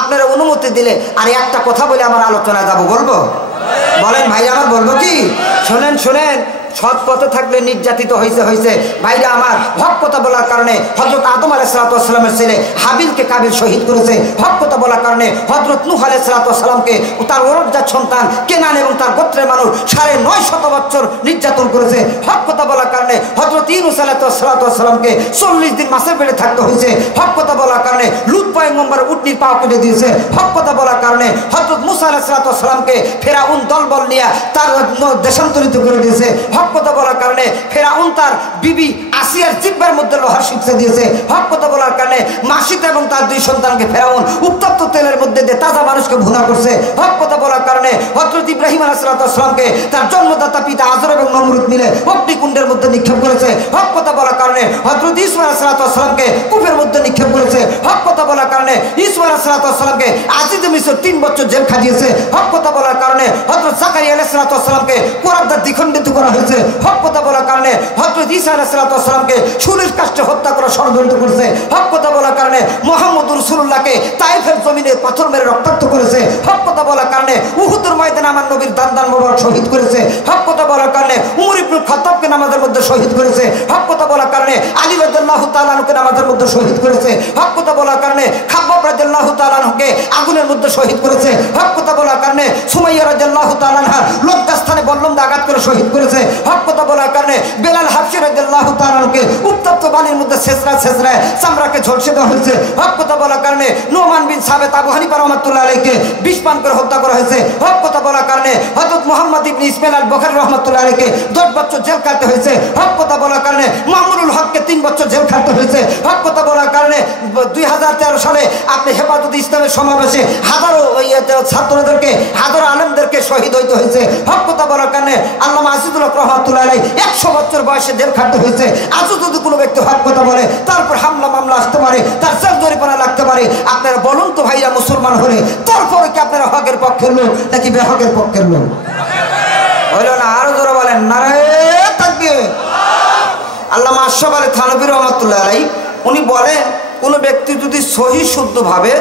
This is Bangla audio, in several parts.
আপনারা অনুমতি দিলে আর একটা কথা বলে আমার আলোচনা যাবো, বলবো? বলেন ভাই আমার, বলবো কি? শোনেন শোনেন, সৎ পথে থাকলে নির্যাতিত হয়েছে ভাইরা আমার। হক কথা বলার কারণে হযরত আদম আলাইহিস সালামের ছেলে হাবিলকে কাবিল শহীদ করেছে। হক কথা বলার কারণে হযরত নূহ আলাইহিস সালামকে তার ওরজাত সন্তান কেনান এবং তার গোত্রের মানুষ 950 বছর নির্যাতন করেছে। হক কথা বলার কারণে হযরত ইউনূস আলাইহিস সালামকে 40 দিন মাছের পেটে থাকতে হয়েছে। হক কথা বলার কারণে লূত পয়গম্বর উটনির পা কেটে দিয়েছে। হক কথা বলার কারণে হযরত মূসা আলাইহিস সালামকে ফেরাউন দলবল নিয়ে তার দেশান্তরিত করে দিয়েছে। হক কথা বলার কারণে ফেরাউন তার বিবি আসিয়ার জিহ্বার মধ্যে লোহার শিক্ষা দিয়েছে। হক কথা বলার কারণে মাসিত এবং তার 2 সন্তানকে ফেরাউন উত্তপ্ত তেলের মধ্যে দিয়ে তাজা মানুষকে ভুনা করছে। হক কথা বলার কারণে হযরত ইব্রাহিম আলাইহিস সালামকে তার জন্মদাতা পিতা আজর এবং নমরুদ মিলে অগ্নিকুণ্ডের মধ্যে নিক্ষেপ করেছে। হক কথা বলার কারণে হযরত ঈসা আলাইহিস সালামকে কূপের মধ্যে নিক্ষেপ করেছে। হক কথা বলার কারণে ঈসা আলাইহিস সালামকে আজিজে মিশর 3 বছর জেল খাটিয়েছে। হক কথা বলার কারণে হযরত জাকারিয়া আলাইহিস সালামকে কোরআন দ্বিখণ্ডিত করা হয়েছে। হক কথা বলার কারণে হযরত ঈসা আলাইহিস সালামকে শূলের কাষ্ঠে হত্যা করা ষড়যন্ত্র করেছে। হক কথা বলার কারণে মুহাম্মদ রাসূলুল্লাহকে তায়েফের জমিনে পাথর মেরে রক্তাক্ত করেছে। হক কথা বলার কারণে উহুদের ময়দানে আমার নবীর দান মোবারক শহীদ করেছে। হক কথা বলার কারণে উমর ইবনে খাত্তাবকে নামাজের মধ্যে শহীদ করেছে। হক কথা বলার কারণে আলী রাদিয়াল্লাহু তাআলা আনহুকে নামাজের মধ্যে শহীদ করেছে। হক কথা বলার কারণে খাব্বাব রাদিয়াল্লাহু তাআলা আনহুকে আগুনের মধ্যে শহীদ করেছে। হক কথা বলার কারণে সুমাইয়া রাদিয়াল্লাহু তাআলা আনহা লজ্জাস্থানে বল্লম দিয়ে আঘাত করে শহীদ করেছে। হক কথা বলার কারণে বেলাল হাবশী রাদিয়াল্লাহু তাআলা আনহুকে উত্তপ্ত বালির মধ্যে ছেঁচড়ায় চামড়াকে ঝলসে দেওয়া হয়েছে। হক কথা বলার কারণে নোমান বিন সাবেত আবু হানিফা রাহমাতুল্লাহ আলাইহিকে বিষ পান করে হত্যা করা হয়েছে। হক কথা বলার কারণে হযরত মুহাম্মদ ইবনে ইসমাইল আল বুখারী রাহমাতুল্লাহ আলাইহিকে 10 বছর জেল কাটতে হয়েছে। হক কথা বলার কারণে মামুনুল হককে 3 বছর জেল কাটতে হয়েছে। হক কথা বলার কারণে 2013 সালে আপনি হেফাজতে ইসলামের সমাবেশে হাজারো ছাত্রদেরকে হাজারো আলেমদেরকে শহীদ হইতে হয়েছে। হক কথা বলার কারণে আল্লামা আজিজুল হক রাহমাতুল্লাহ আলাইহি 100 বছর বয়সে জেল খাটতে হয়েছে। আজও যদি কোনো ব্যক্তি হক কথা বলে তারপর হামলা মামলা আসতে পারে, তার জেল জরিমানা লাগতে পারে। আপনারা বলুন তো ভাইরা, মুসলমান হলে তারপরে কি আপনারা হকের পক্ষের লোক নাকি বেহকের পক্ষের লোক? হইল না? আরো জোরে বলেন নারে তাকবীর। আল্লামা আশরাফ আলী থানভী রাহমাতুল্লাহ আলাইহি উনি বলেন, কোন ব্যক্তি যদি সহি শুদ্ধভাবে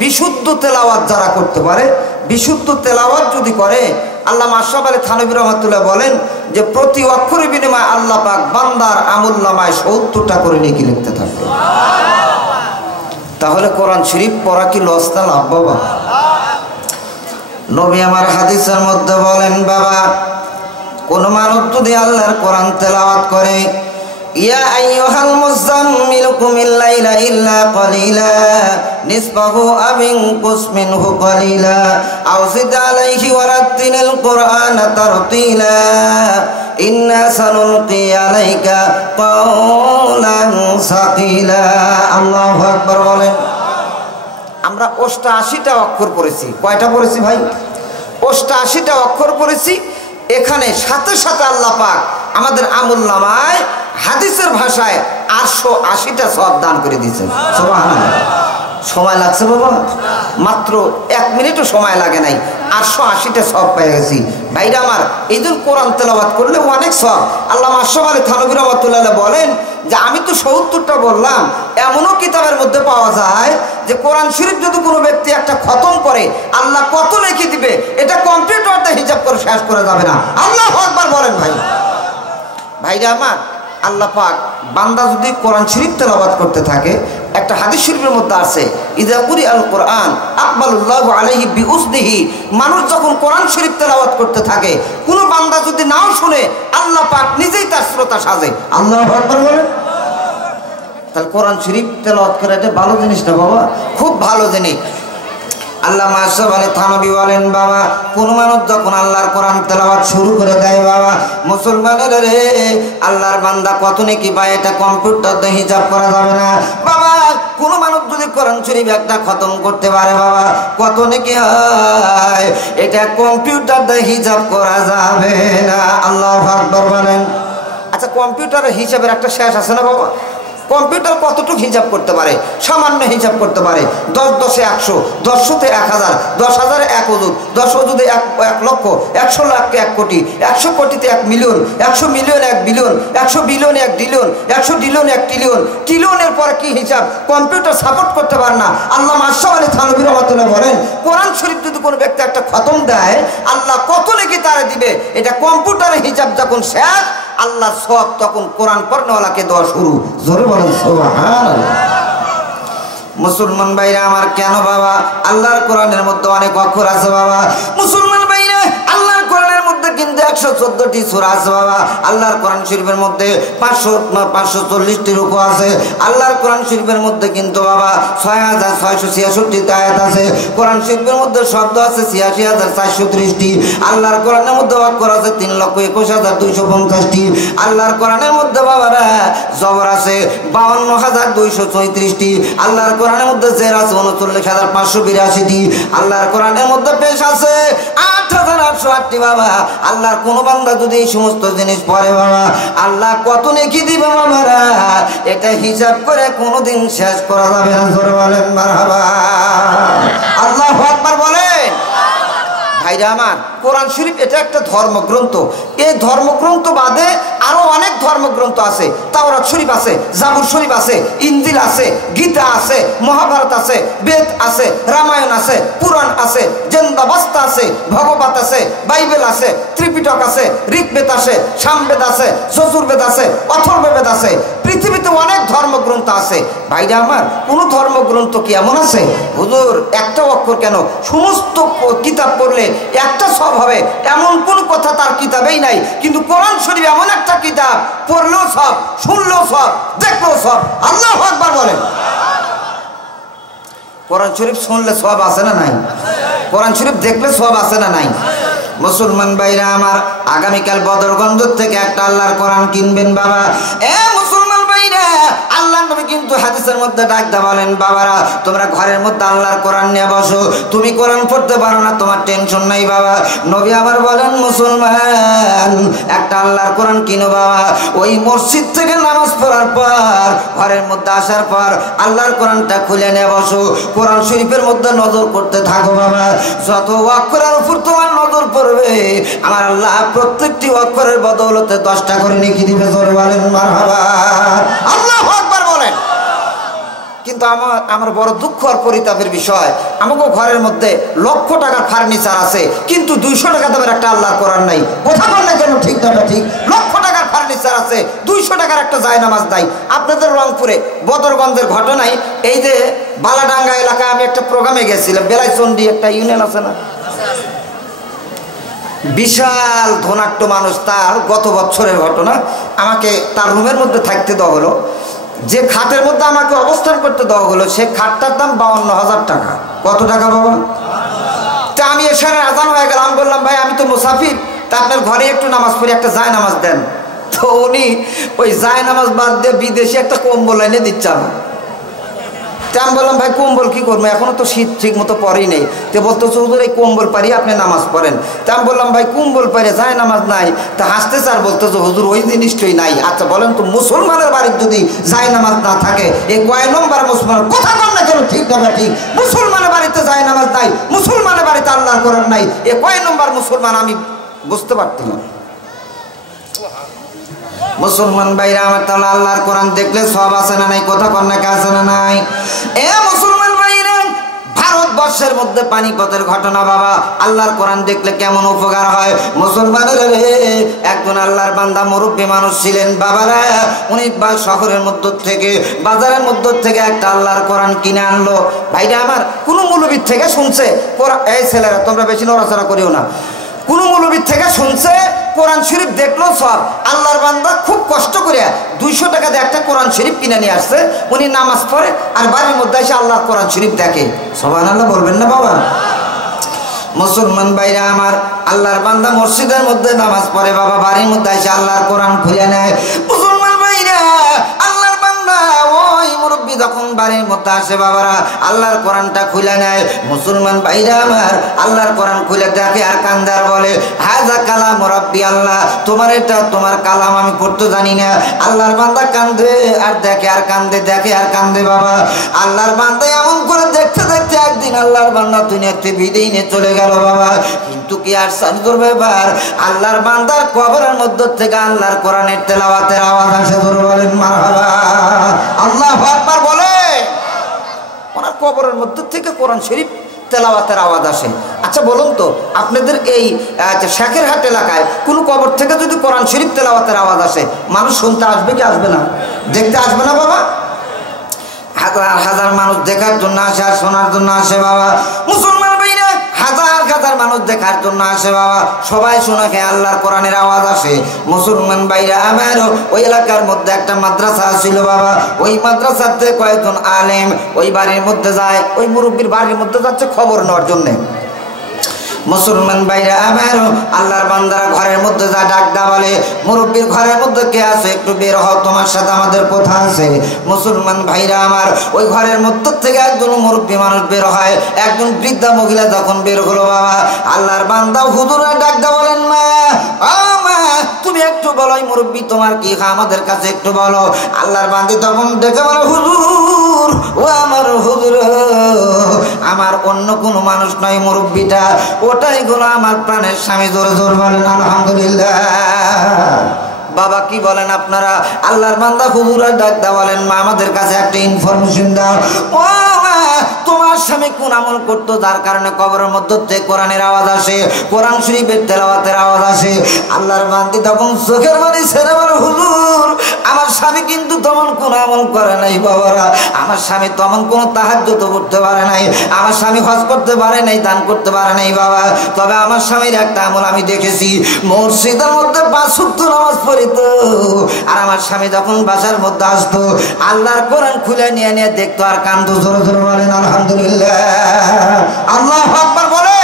বিশুদ্ধ তেলাওয়াত যারা করতে পারে, বিশুদ্ধ তেলাওয়াত যদি করে, আল্লামা আশরাফ আলী থানভী রাহমাতুল্লাহ বলেন যে প্রতি অক্ষরের বিনিময়ে আল্লাহ পাক বান্দার আমুলনামায় 70টা করে নেকি লিখতে থাকে। তাহলে কোরআন শরীফ পড়া কি লস না লাভ বাবা? নবী আমার হাদিসের মধ্যে বলেন, বাবা কোন মানুষ যদি আল্লাহর কোরআন তেলাওয়াত করে, ইয়া আইয়ুহাল মুযাম্মিল কুমিল লাইলা ইল্লা ক্বালিলা নিসফাহু আও ইনকুস মিনহু ক্বালিলা আও জিদ আলাইহি ওয়া রাত্তিলিল কুরআনা তারতিলা ইন্না সানুলকি আলাইকা কাওলান সাকিলা। আল্লাহু আকবার বলেন। আমরা 88টা অক্ষর পড়েছি। কয়টা পড়েছি ভাই? 88টা অক্ষর পড়েছি। এখানে সাথে সাথে আল্লাহ পাক আমাদের আমুলনামায় হাদিসের ভাষায় 880টা সওয়াব দান করে দিয়েছেন। সুবহানাল্লাহ। সময় লাগছে বাবা? মাত্র 1 মিনিটও সময় লাগে নাই, 880টা সওয়াব পেয়ে গেছি। ভাইরা আমার, এই জন্য কোরআন তেলাওয়াত করলে অনেক সওয়াব। আল্লামা আশরাফ আলী থানভী রাহমাতুল্লাহ বলেন যে আমি তো 70টা বললাম, এমনও কিতাবের মধ্যে পাওয়া যায় যে কোরআন শরীফ যদি কোনো ব্যক্তি একটা খতম করে আল্লাহ কত লিখে দিবে এটা কম্পিউটারটা হিসাব করে শেষ করে যাবে না। আল্লাহু আকবার বলেন ভাই। ভাইরা আমার, আল্লাহ পাক বান্দা যদি কোরআন শরীফ তেলাওয়াত করতে থাকে, একটা হাদিস শরীফের মধ্যে আছে, ইযা কুরিআল কুরআন আকবালুল্লাহু আলাইহি বিউসদিহি, মানুষ যখন কোরআন শরীফ তেলাওয়াত করতে থাকে, কোনো বান্দা যদি নাও শুনে আল্লাহ পাক নিজেই তার শ্রোতা সাজে। আল্লাহু আকবার বলেন। তাহলে কোরআন শরীফ তেলাওয়াত করা এটা ভালো জিনিস না বাবা? খুব ভালো জিনিস। আল্লামা আশরাফ আলী থানভী বলেন, বাবা কোন মানুষ যখন আল্লাহর কোরআন তেলাওয়াত শুরু করে দেয়, বাবা মুসলমানের রে আল্লাহর বান্দা কত নেকি পায় এটা কম্পিউটার দিয়ে হিসাব করা যাবে না। বাবা কোন মানুষ যদি কোরআন শরীফ একটা খতম করতে পারে, বাবা কত নেকি হয় এটা কম্পিউটার দিয়ে হিসাব করা যাবে না। আল্লাহু আকবার বলেন। আচ্ছা, কম্পিউটারের হিসাবের একটা শেষ আছে না বাবা? কম্পিউটার কতটুকু হিসাব করতে পারে? সামান্য হিসাব করতে পারে। 10 10 100, 100 1000, 10,000 1 অযুত, 10 অযুতে 1 লক্ষ, 100 লাখকে 1 কোটি, 100 কোটিতে 1 million, 100 million 1 billion, 100 billion 1 trillion, 100 trillion 1 trillion, ট্রিলিয়নের পরে কি হিসাব কম্পিউটার সাপোর্ট করতে পারে না। আল্লাহ মাশাআল্লাহ আলী থানভী রাহমাতুল্লাহ বলেন, কোরআন শরীফ যদি কোনো ব্যক্তি একটা খতম দেয় আল্লাহ কত নেকি তারা দিবে। এটা কম্পিউটারের হিসাব যখন শেষ, আল্লাহ সব তখন কোরআন পড়নেওয়ালাকে দেওয়া শুরু। জোরে বলেন সুবহানাল্লাহ। মুসলমান ভাইরা আমার, কেন বাবা? আল্লাহর কোরআনের মধ্যে অনেক অক্ষর আছে বাবা। মুসলমান ভাইরা, আল্লাহর কোরআনের মধ্যে কিন্তু 114টি সূরা আছে বাবা। আল্লাহর কোরআন শরীফের মধ্যে 540টি রুকু আছে। আল্লাহর কোরআন শরীফের মধ্যে কিন্তু বাবা 6666টি আয়াত আছে। কোরআন শরীফের মধ্যে শব্দ আছে 86430টি। আল্লাহর কোরআনের মধ্যে অক্ষর আছে 3,21,250টি। আল্লাহর কোরআনের মধ্যে বাবারা জবর আছে 52,234টি। আল্লাহর কোরআনের মধ্যে জের আছে 39,582টি। আল্লাহর কোরআনের মধ্যে পেশ আছে 8,808টি বাবা। আল্লাহর কোন বান্দা যদি এই সমস্ত জিনিস পড়ে বাবা, আল্লাহ কত নেকি দিবে বাবারা, এটা হিসাব করে কোনোদিন শেষ করা যাবে না। জোরে বলেন মারহাবা। আল্লাহু আকবার বলেন। ভাইরা আমার, কোরআন শরীফ এটা একটা ধর্মগ্রন্থ। এই ধর্মগ্রন্থ বাদে আরো অনেক ধর্মগ্রন্থ আছে। তাওরাত শরীফ আছে, জাবুর শরীফ আছে, ইনজিল আছে, গীতা আছে, মহাভারত আছে, বেদ আছে, রামায়ণ আছে, পুরাণ আছে, জেন্দাবাস্তা আছে, ভগবত আছে, বাইবেল আছে, ত্রিপিটক আছে, ঋগ্বেদ আছে, সামবেদ আছে, যজুর্বেদ আছে, অথর্ববেদ আছে। পৃথিবীতে অনেক ধর্মগ্রন্থ আছে। ভাইরা আমার, কোন ধর্মগ্রন্থ কি এমন আছে হুজুর একটা অক্ষর কেন, সমস্ত কিতাব পড়লে একটা সব হবে এমন কোন কথা তার কিতাবেই নাই। কিন্তু কোরআন শরীফ এমন একটা কিতাব, পড়লেও সব, শুনলেও সব, দেখলেও সব। আল্লাহু আকবার বলেন। কোরআন শরীফ শুনলে সব আছে না নাই? কোরআন শরীফ দেখলে সব আছে না নাই? মুসলমান ভাইরা আমার, আগামীকাল বদরগঞ্জ থেকে একটা আল্লাহর কোরআন কিনবেন বাবা। মুসলমান ভাইরা, আল্লাহর নবী কিন্তু হাদিসের মধ্যে ডাকতে বলেন, বাবারা তোমরা ঘরের মধ্যে আল্লাহর কোরআন নিয়ে বসো। তুমি কোরআন পড়তে পারো না, তোমার টেনশন নাই বাবা। নবী আবার বলেন, মুসলমান একটা আল্লাহর কোরআন কিনো বাবা। ওই মসজিদ থেকে নামাজ পড়ার পর ঘরের মধ্যে আসার পর আল্লাহর কোরআনটা খুলে নিয়ে বসো। কোরআন শরীফের মধ্যে নজর করতে থাকো বাবা। যত অক্ষরের উপর তোমার নজর পড়বে, আমার আল্লাহ প্রত্যেকটি অক্ষরের বদৌলতে 10টা করে নেকি দিবে। জোরে বলেন মারহাবা। আল্লাহু আকবার বলেন। কিন্তু আমার বড় দুঃখ আর পরিতাপের বিষয়, আমাকে ঘরের মধ্যে লক্ষ টাকার ফার্নিচার আছে, কিন্তু 200 টাকা দামের একটা আল্লাহর কোরআন নাই। কথা বল না কেন? ঠিক না ঠিক? লক্ষ টাকার ফার্নিচার আছে, 200 টাকার একটা জায়নামাজ নাই। আপনাদের রংপুরে বদরগঞ্জের ঘটনায়, এই যে বালাডাঙ্গা এলাকায় আমি একটা প্রোগ্রামে গেছিলাম, বেলাইচন্ডী একটা ইউনিয়ন আছে না, বিশাল ধনাঢ্য মানুষ। তার গত বছরের ঘটনা, আমাকে তার রুমের মধ্যে থাকতে দেওয়া হলো। যে খাটের মধ্যে আমাকে অবস্থান করতে দেওয়া হলো, সে খাটটার দাম 52,000 টাকা। কত টাকা বাবা? তা আমি এসারে আজান হয়ে গেলাম, বললাম ভাই আমি তো মুসাফির, তা আপনার ঘরে একটু নামাজ পড়ে একটা জায় নামাজ দেন। তো উনি ওই জায় নামাজ বাদ দিয়ে বিদেশি একটা কম্বল এনে দিচ্ছে আমার। আমি বললাম ভাই কম্বল কি করবো, এখনো তো শীত ঠিক মতো পরেই নেই। তো বলতো হুজুর এই কম্বল পারি আপনি নামাজ পড়েন। তা আমি বললাম ভাই কম্বল পারে যায় নামাজ নাই। তা হাসতে চার বলতো যে হুজুর ওই জিনিসটাই নাই। আচ্ছা বলেন তো, মুসলমানের বাড়ির যদি যায় নামাজ না থাকে, এই কয় নম্বর মুসলমান? কথা বল না কেন? ঠিক না ঠিক? মুসলমানের বাড়িতে যায় নামাজ নাই, মুসলমানের বাড়িতে আল্লাহর কোরআন নাই, এ কয় নম্বর মুসলমান আমি বুঝতে পারতাম না। মুসলমান ভাইরা আমার, তাহলে আল্লাহর কোরআন দেখলে সব আছে না নাই? কথা কন্যাকে আছে না নাই? মুসলমান ভাইরা, ভারতবর্ষের মধ্যে পানিপথের ঘটনা বাবা, আল্লাহর কোরআন দেখলে কেমন উপকার হয়। মুসলমানের একজন আল্লাহর বান্দা মুরব্বী মানুষ ছিলেন বাবারা, উনি শহরের মধ্য থেকে, বাজারের মধ্য থেকে একটা আল্লাহর কোরআন কিনে আনলো। ভাইরা আমার, কোনো মৌলবীর থেকে শুনছে, এই ছেলেরা তোমরা বেশি নড়াচড়া করিও না, কোন মৌলবীর থেকে শুনছে কোরআন শরীফ দেখলো সব। আল্লাহর বান্দা খুব কষ্ট করে 200 টাকা দিয়ে একটা কোরআন শরীফ কিনে নিয়ে আসছে। উনি নামাজ পড়ে আর বাড়ির মধ্যে এসে আল্লাহর কোরআন শরীফ দেখে। সুবহানাল্লাহ বলবেন না বাবা? মুসলমান ভাইরা আমার, আল্লাহর বান্দা মসজিদের মধ্যে নামাজ পড়ে বাবা, বাড়ির মধ্যে এসে আল্লাহর কোরআন খুলে নেয়। মুসলমান ভাইরা, আল্লাহর বান্দা ওই মুরব্বী মুরব্বী যখন বাড়ির মধ্যে আসে বাবারা, আল্লাহর কোরআনটা খুলে নেয়। মুসলমান ভাইরা আমার, আল্লাহর কোরআন খুলে দেখে আর কান্দে আর বলে, হাযা কালাম রাব্বি, আল্লাহ তোমার এটা তোমার কালাম, আমি পড়তে জানি না। আল্লাহর বান্দা কান্দে আর দেখে আর কান্দে, দেখে আর কান্দে বাবা। আল্লাহর বান্দা এমন করে দেখতে দেখতে একদিন আল্লাহর বান্দা দুনিয়াতে বিদায় নিয়ে চলে গেল বাবা। কিন্তু কি আর সাজদুর ব্যাপার, আল্লাহর বান্দার কবরের মধ্যে থেকে আল্লাহর কোরআনের তেলাওয়াতের আওয়াজ আসে। ধরে বলেন মারহাবা, আল্লাহু আকবার বলে। ওনার কবরের মধ্যে থেকে কোরআন শরীফ তেলাওয়াতের আওয়াজ আসে। আচ্ছা বলুন তো, আপনাদের এই শেখেরহাট এলাকায় কোনো কবর থেকে যদি কোরআন শরীফ তেলাওয়াতের আওয়াজ আসে, মানুষ শুনতে আসবে কি আসবে না? দেখতে আসবে না বাবা? হাজার হাজার মানুষ দেখার জন্য আসে আর শোনার জন্য আসে বাবা। মুসলমান ভাইরা, হাজার হাজার মানুষ দেখার জন্য আসে বাবা। সবাই শোনা খেয়ে আল্লাহর কোরআনের আওয়াজ আসে। মুসলমান ভাইরা আমার, ওই এলাকার মধ্যে একটা মাদ্রাসা ছিল বাবা। ওই মাদ্রাসাতে কয়েকজন আলেম ওই বাড়ির মধ্যে যায়, ওই মুরব্বীর বাড়ির মধ্যে যাচ্ছে খবর নেওয়ার জন্যে। মুসলমান ভাইরা আমার, আল্লাহর বান্দারা ঘরের মধ্যে যা ডাকডা বলে, মুরব্বীর ঘরের মধ্যে কে আছে একটু বের হও, তোমার সাথে আমাদের কথা আছে। মুসলমান ভাইরা আমার, ওই ঘরের মধ্য থেকে একজন মুরব্বী মানুষ বের হয়। একজন বৃদ্ধা মহিলা যখন বের হলো বাবা, আল্লাহর বান্দা হুজুরা ডাকডা বলেন, মা মা তুমি একটু বলো, মুরব্বী তোমার কি আমাদের কাছে একটু বলো। আল্লাহর বান্দি তখন ডেকে বলো, হুজুর ও আমার হুজুর, আমার অন্য কোনো মানুষ নয়, মুরব্বীটা ওটাই হলো আমার প্রাণের স্বামী। জোরে জোরে বলেন আলহামদুলিল্লাহ। বাবা কি বলেন আপনারা? আল্লাহর বান্দা হুজুরা ডাকদা বলেন, মা আমাদের কাছে একটা ইনফরমেশন দাও। ও মা, তোমার স্বামী কোন আমল করতো যার কারণে কবরের মধ্যে থেকে কোরআনের আওয়াজ আসে, কোরআন শরীফের তেলাওয়াতের আওয়াজ আসে? আল্লাহর বান্দি তখন চোখের পানি ছেড়ে বলে, হুজুর আমার স্বামী কিন্তু তেমন কোন আমল করে নাই বাবারা। আমার স্বামী তেমন কোনো তাহাজ্জুদ পড়তে পারে নাই, আমার স্বামী হজ করতে পারে নাই, দান করতে পারে নাই বাবা। তবে আমার স্বামীর একটা আমল আমি দেখেছি, মসজিদের মধ্যে 5 ওয়াক্ত নামাজ পড়িত। আর আমার স্বামী যখন বাসার মধ্যে আসতো, আল্লাহর কোরআন খুলে নিয়ে নিয়ে দেখতো আর কান্দো। জোরে জোরে বলেন আলহামদুলিল্লাহ, আল্লাহু আকবার বলে।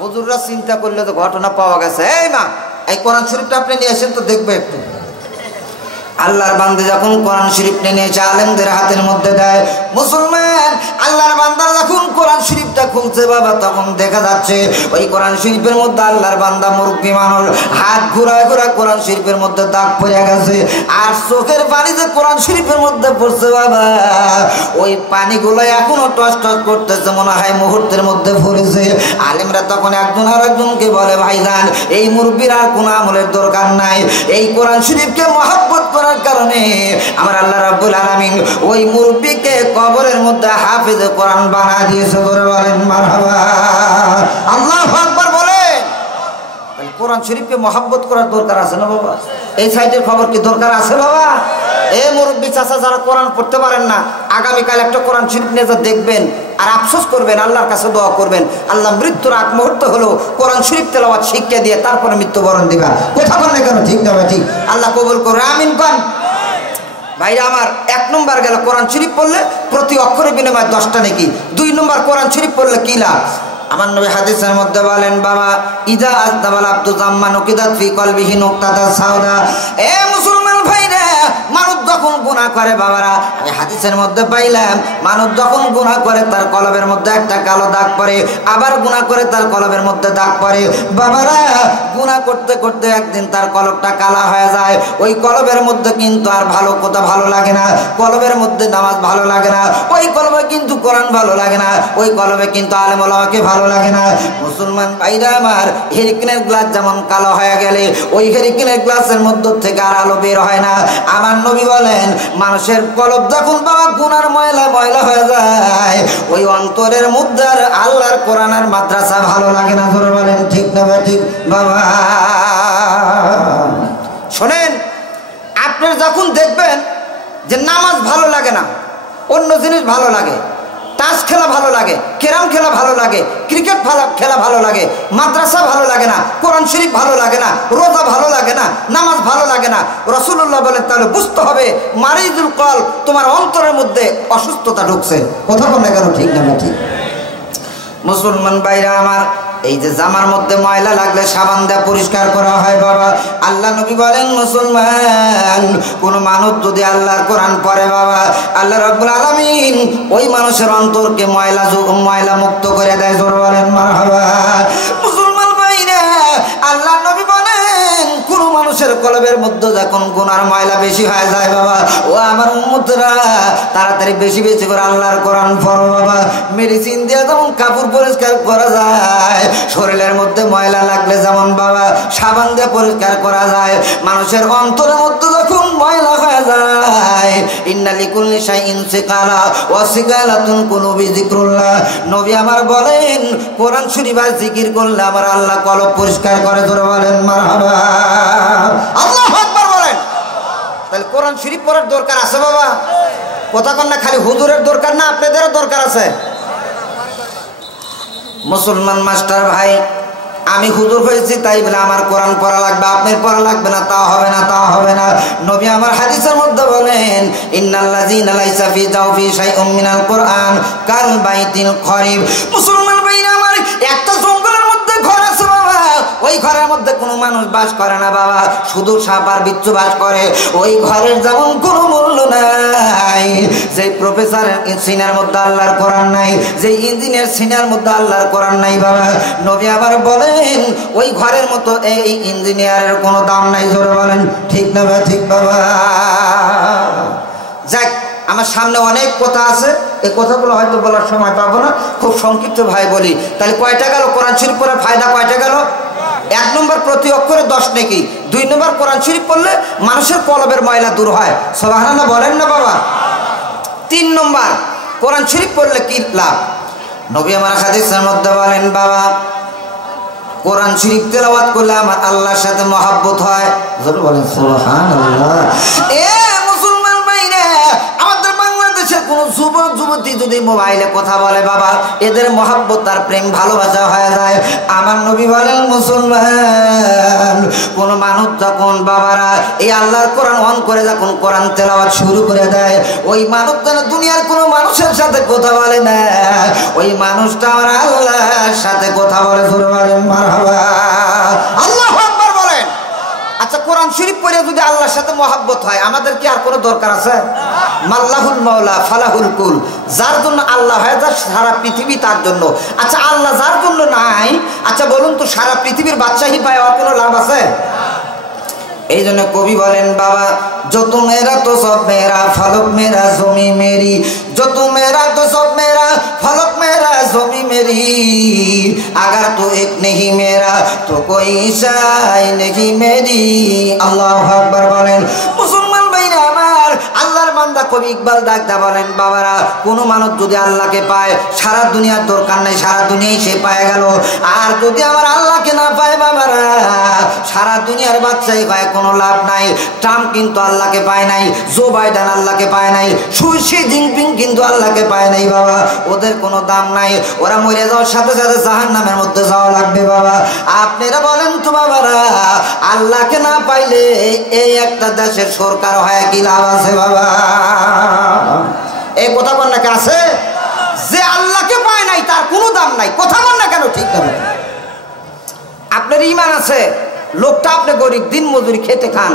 হুজুররা চিন্তা করলে তো ঘটনা পাওয়া গেছে। এই মা, এই কোরআন শরীফটা আপনি নিয়ে আসেন তো দেখবে একটু। আল্লাহর বান্দা যখন কোরআন শরীফ নিয়ে এসে আলেমদের হাতের মধ্যে দেয়, মুসলমান আল্লাহর বান্দা যখন কোরআন শরীফটা খুলছে বাবা, তখন দেখা যাচ্ছে ওই কোরআন শরীফের মধ্যে আল্লাহর বান্দা মুরব্বী মানুষ হাত ঘুরায় ঘুরায় কোরআন শরীফের মধ্যে দাগ পড়ে গেছে। আর চোখের পানি যে কোরআন শরীফের মধ্যে পড়ছে বাবা, ওই পানিগুলো এখনো টস টস করতেছে, মনে হয় মুহূর্তের মধ্যে পড়েছে। আলেমরা তখন একজন আর একজনকে বলে, ভাইজান এই মুরব্বীর আর কোনো আমলের দরকার নাই, এই কোরআন শরীফকে মহব্বত করার কারণে আমার আল্লাহ রাব্বুল আলামিন ওই মুরব্বীকে কবরের মধ্যে হাফেজে কোরআন বানা দিয়েছে। বলে বলেন মারহাবা, আল্লাহু আকবার বলে। কোরআন শরীফকে মহব্বত করার দরকার আছে না বাবা? এই সাইডের খবর কি দরকার আছে বাবা? এই মুরব্বী চাচা যারা কোরআন পড়তে পারেন না, আগামীকাল একটা কোরআন শরীফ নিয়ে যা দেখবেন আর আফসোস করবেন, আল্লাহর কাছে দোয়া করবেন, আল্লাহ মৃত্যুর আগ মুহূর্ত হলো কোরআন শরীফ তেলাওয়াত শিক্ষা দিয়ে তারপরে মৃত্যুবরণ দিবা। কথা বলেন কেন? ঠিক না ঠিক? আল্লাহ কবুল করে, আমিন কোন। ভাইরা আমার, 1 নম্বর গেল কোরআন শরীফ পড়লে প্রতি অক্ষরের বিনিময়ে 10টা নেকি। 2 নম্বর কোরআন শরীফ পড়লে কি লাভ? আমার নবী হাদিসের মধ্যে বলেন, বাবা ইজা আযদাবাল আব্দু জাম্মা নুকিদাত ফি কলবিহি নুকতাতা সাউদা। এ মুসলমান ভাইরা, মানুষ যখন গুনাহ করে বাবারা, আমি হাদিসের মধ্যে পাইলাম, মানুষ যখন গুনাহ করে তার কলবের মধ্যে একটা কালো দাগ পড়ে, আবার গুনাহ করে তার কলবের মধ্যে দাগ পড়ে বাবারা। গুনাহ করতে করতে একদিন তার কলবটা কালা হয়ে যায়। ওই কলবের মধ্যে কিন্তু আর ভালো কথা ভালো লাগে না, কলবের মধ্যে নামাজ ভালো লাগে না, ওই কলবে কিন্তু কোরআন ভালো লাগে না, ওই কলবে কিন্তু আলেম ওলামাকে ভালো লাগে না। মুসলমান ভাইরা আমার, হেরিকেনের গ্লাস যেমন কালো হয়ে গেলে ওই হেরিকেনের গ্লাসের মধ্য থেকে আর আলো বের হয় না। আমার নবী বলেন, মানুষের কলব যখন বাবা গুনার ময়লা ময়লা হয়ে যায়, ওই অন্তরের মধ্যে আর আল্লাহর কোরআনের মাদ্রাসা ভালো লাগে না। ধরে বলেন ঠিক না ঠিক বাবা? শোনেন, আপনার যখন দেখবেন যে নামাজ ভালো লাগে না, অন্য জিনিস ভালো লাগে, তাস খেলা ভালো লাগে, ক্যারাম খেলা ভালো লাগে, ক্রিকেট খেলা ভালো লাগে, মাদ্রাসা ভালো লাগে না, কোরআন শরীফ ভালো লাগে না, রোজা ভালো লাগে না, নামাজ ভালো লাগে না, রাসূলুল্লাহ বলেন তাহলে বুঝতে হবে মারিদুল কলব, তোমার অন্তরের মধ্যে অসুস্থতা ঢুকছে। কথা বলে কেন? ঠিক না ঠিক? মুসলমান ভাইরা আমার, এই যে জামার মধ্যে ময়লা লাগলে সাবান দিয়ে পরিষ্কার করা হয় বাবা। আল্লাহ নবী বলেন মুসলমান কোন মানুষ যদি আল্লাহর কোরআন পড়ে বাবা, আল্লাহ রাব্বুল আলামিন ওই মানুষের অন্তরকে ময়লা মুক্ত করে দেয়। জোরে বলেন মারহাবা। মুসলমান ভাইরা, আল্লাহ নবী বলেন কোন মানুষের কলবের মধ্যে যখন গুনার ময়লা বেশি হয়ে যায় বাবা, ও আমার উম্মতরা তাড়াতাড়ি বেশি বেশি করে আল্লাহর কোরআন পড়ো বাবা। মেডিসিন দিয়ে যেমন কাপড় পরিষ্কার করা যায়, শরীরের মধ্যে ময়লা লাগলে যেমন বাবা সাবান দিয়ে পরিষ্কার করা যায়, মানুষের অন্তরের মধ্যে যখন ময়লা হয়ে যায়, ইন্না লিকুল্লি শাইইন সিকালা ওয়া সিকালাতুন কুলুবি যিকরুল্লাহ। নবী আমার বলেন কোরআন শরীফ আর জিকির করলে আমার আল্লাহ কলব পরিষ্কার করে। ধরে বলেন মারহাবা। আল্লাহু আকবার বলেন। তাহলে কোরআন শরীফ পড়ার দরকার আছে বাবা। কথা কন না, খালি হুজুরের দরকার না, আপনাদেরও দরকার আছে। মুসলমান মাস্টার ভাই, আমি হুজুর হয়েছি তাই বলে আমার কোরআন পড়া লাগবে, আপনার পড়া লাগবে না, তা হবে না, তা হবে না। নবী আমার হাদিসের মধ্যে বলেন ইন্নাল্লাযীনা লাইসা ফি জাওফি শাইউম মিনাল কোরআন কাল বাইতিল খরিব। মুসলমান ভাইরা আমার, একটা জঙ্গলের মধ্যে ঘর আছে বাবা, ওই ঘরের মধ্যে কোনো মানুষ বাস করে না বাবা, শুধু সাপ আর বিচ্ছু বাস করে। ওই ঘরের যেমন কোনো মূল্য নাই। যে প্রফেসরের সিনার মধ্যে আল্লাহর কোরআন নাই, যে ইঞ্জিনিয়ার সিনার মধ্যে আল্লাহর কোরআন নাই বাবা, নবী আবার বলেন ওই ঘরের মতো এই ইঞ্জিনিয়ারের কোনো দাম নাই। জোরে বলেন ঠিক না বা ঠিক বাবা। যাক, আমার সামনে অনেক কথা আছে, এই কথাগুলো হয়তো বলার সময় পাবো না, খুব সংক্ষিপ্ত ভাই বলি। তাহলে কয়টা গেল কোরআন শরীফ পড়ার ফায়দা? কয়টা গেল? 1 নম্বর প্রতি অক্ষরে 10 নেকি। 2 নম্বর কোরআন শরীফ পড়লে মানুষের কলবের ময়লা দূর হয়। সুবহানাল্লাহ বলেন না বাবা। 3 নম্বর কোরআন শরীফ পড়লে কি লাভ? নবী আমার হাদিসের মধ্যে বলেন বাবা কোরআন শরীফ তেলাওয়াত করলে আমার আল্লাহর সাথে মহব্বত হয়। জোরে বলেন সুবহানাল্লাহ। মুসলমান ভাইরা, আমাদের বাংলাদেশের কোন যুবক যুবতী যদি মোবাইলে কথা বলে বাবা, এদের মহব্বত আর প্রেম ভালোবাসা হয়ে যায়। আমার নবী বলেন মুসলমান কোন মানুষ যখন বাবারা এই আল্লাহর কোরআন অন করে যখন কোরআন তেলাওয়াত শুরু করে দেয়, ওই মানুষ যেন দুনিয়ার কোনো মানুষের সাথে কথা বলে না, ওই মানুষটা আমার আল্লাহর সাথে কথা বলে। জোরে বলেন মারহাবা। আল্লাহু আকবার বলেন। আচ্ছা, কোরআন শরীফ পড়ে যদি আল্লাহর সাথে মহব্বত হয়, আমাদের কি আর কোনো দরকার আছে? মাল্লাহুল মাওলা ফালাহুল কুল। যার জন্য আল্লাহ হয়, যার সারা পৃথিবী তার জন্য। আচ্ছা, আল্লাহ যার জন্য নাই, আচ্ছা বলুন তো সারা পৃথিবীর বাদশাহী পায় আর কোনো লাভ আছে? এই জন্য কবি বলেন বাবা जो तू मेरा तो सब मेरा फलक मेरा ज़मी मेरी, जो तू मेरा तो सब मेरा फलक मेरा ज़मी मेरी, अगर तू एक नहीं मेरा तो कोई शाय नहीं मेरी। अल्लाहु अकबर बोलें मुसलमान भाईरा আমার আল্লাহর বান্দা কবি ইকবাল ডাকদা বলেন বাবারা কোন মানুষ যদি আল্লাহকে পায় সারা দুনিয়ার দরকার নাই, সারা দুনিয়াই সে পায় গেল। আর যদি আমার আল্লাহকে না পায় বাবারা সারা দুনিয়ার বাচ্চাই পায়, কোনো লাভ নাই। ট্রাম্প কিন্তু আল্লাহকে পায় নাই, জো বাইডেন আল্লাহকে পায় নাই, শি জিনপিং কিন্তু আল্লাহকে পায় নাই বাবা। ওদের কোনো দাম নাই, ওরা মরে যাওয়ার সাথে সাথে জাহান্নামের মধ্যে যাওয়া লাগবে বাবা। আপনারা বলেন তো বাবারা আল্লাহকে না পাইলে এই একটা দেশের সরকার হয় কি লাভ আছে বাবা? এই কথা বল না কেন আছে? যে আল্লাহকে পায় নাই তার কোনো দাম নাই। কথা বল না কেন? ঠিক না? আপনার ঈমান আছে, লোকটা আপনি গরিব দিন মজুরি খেতে খান,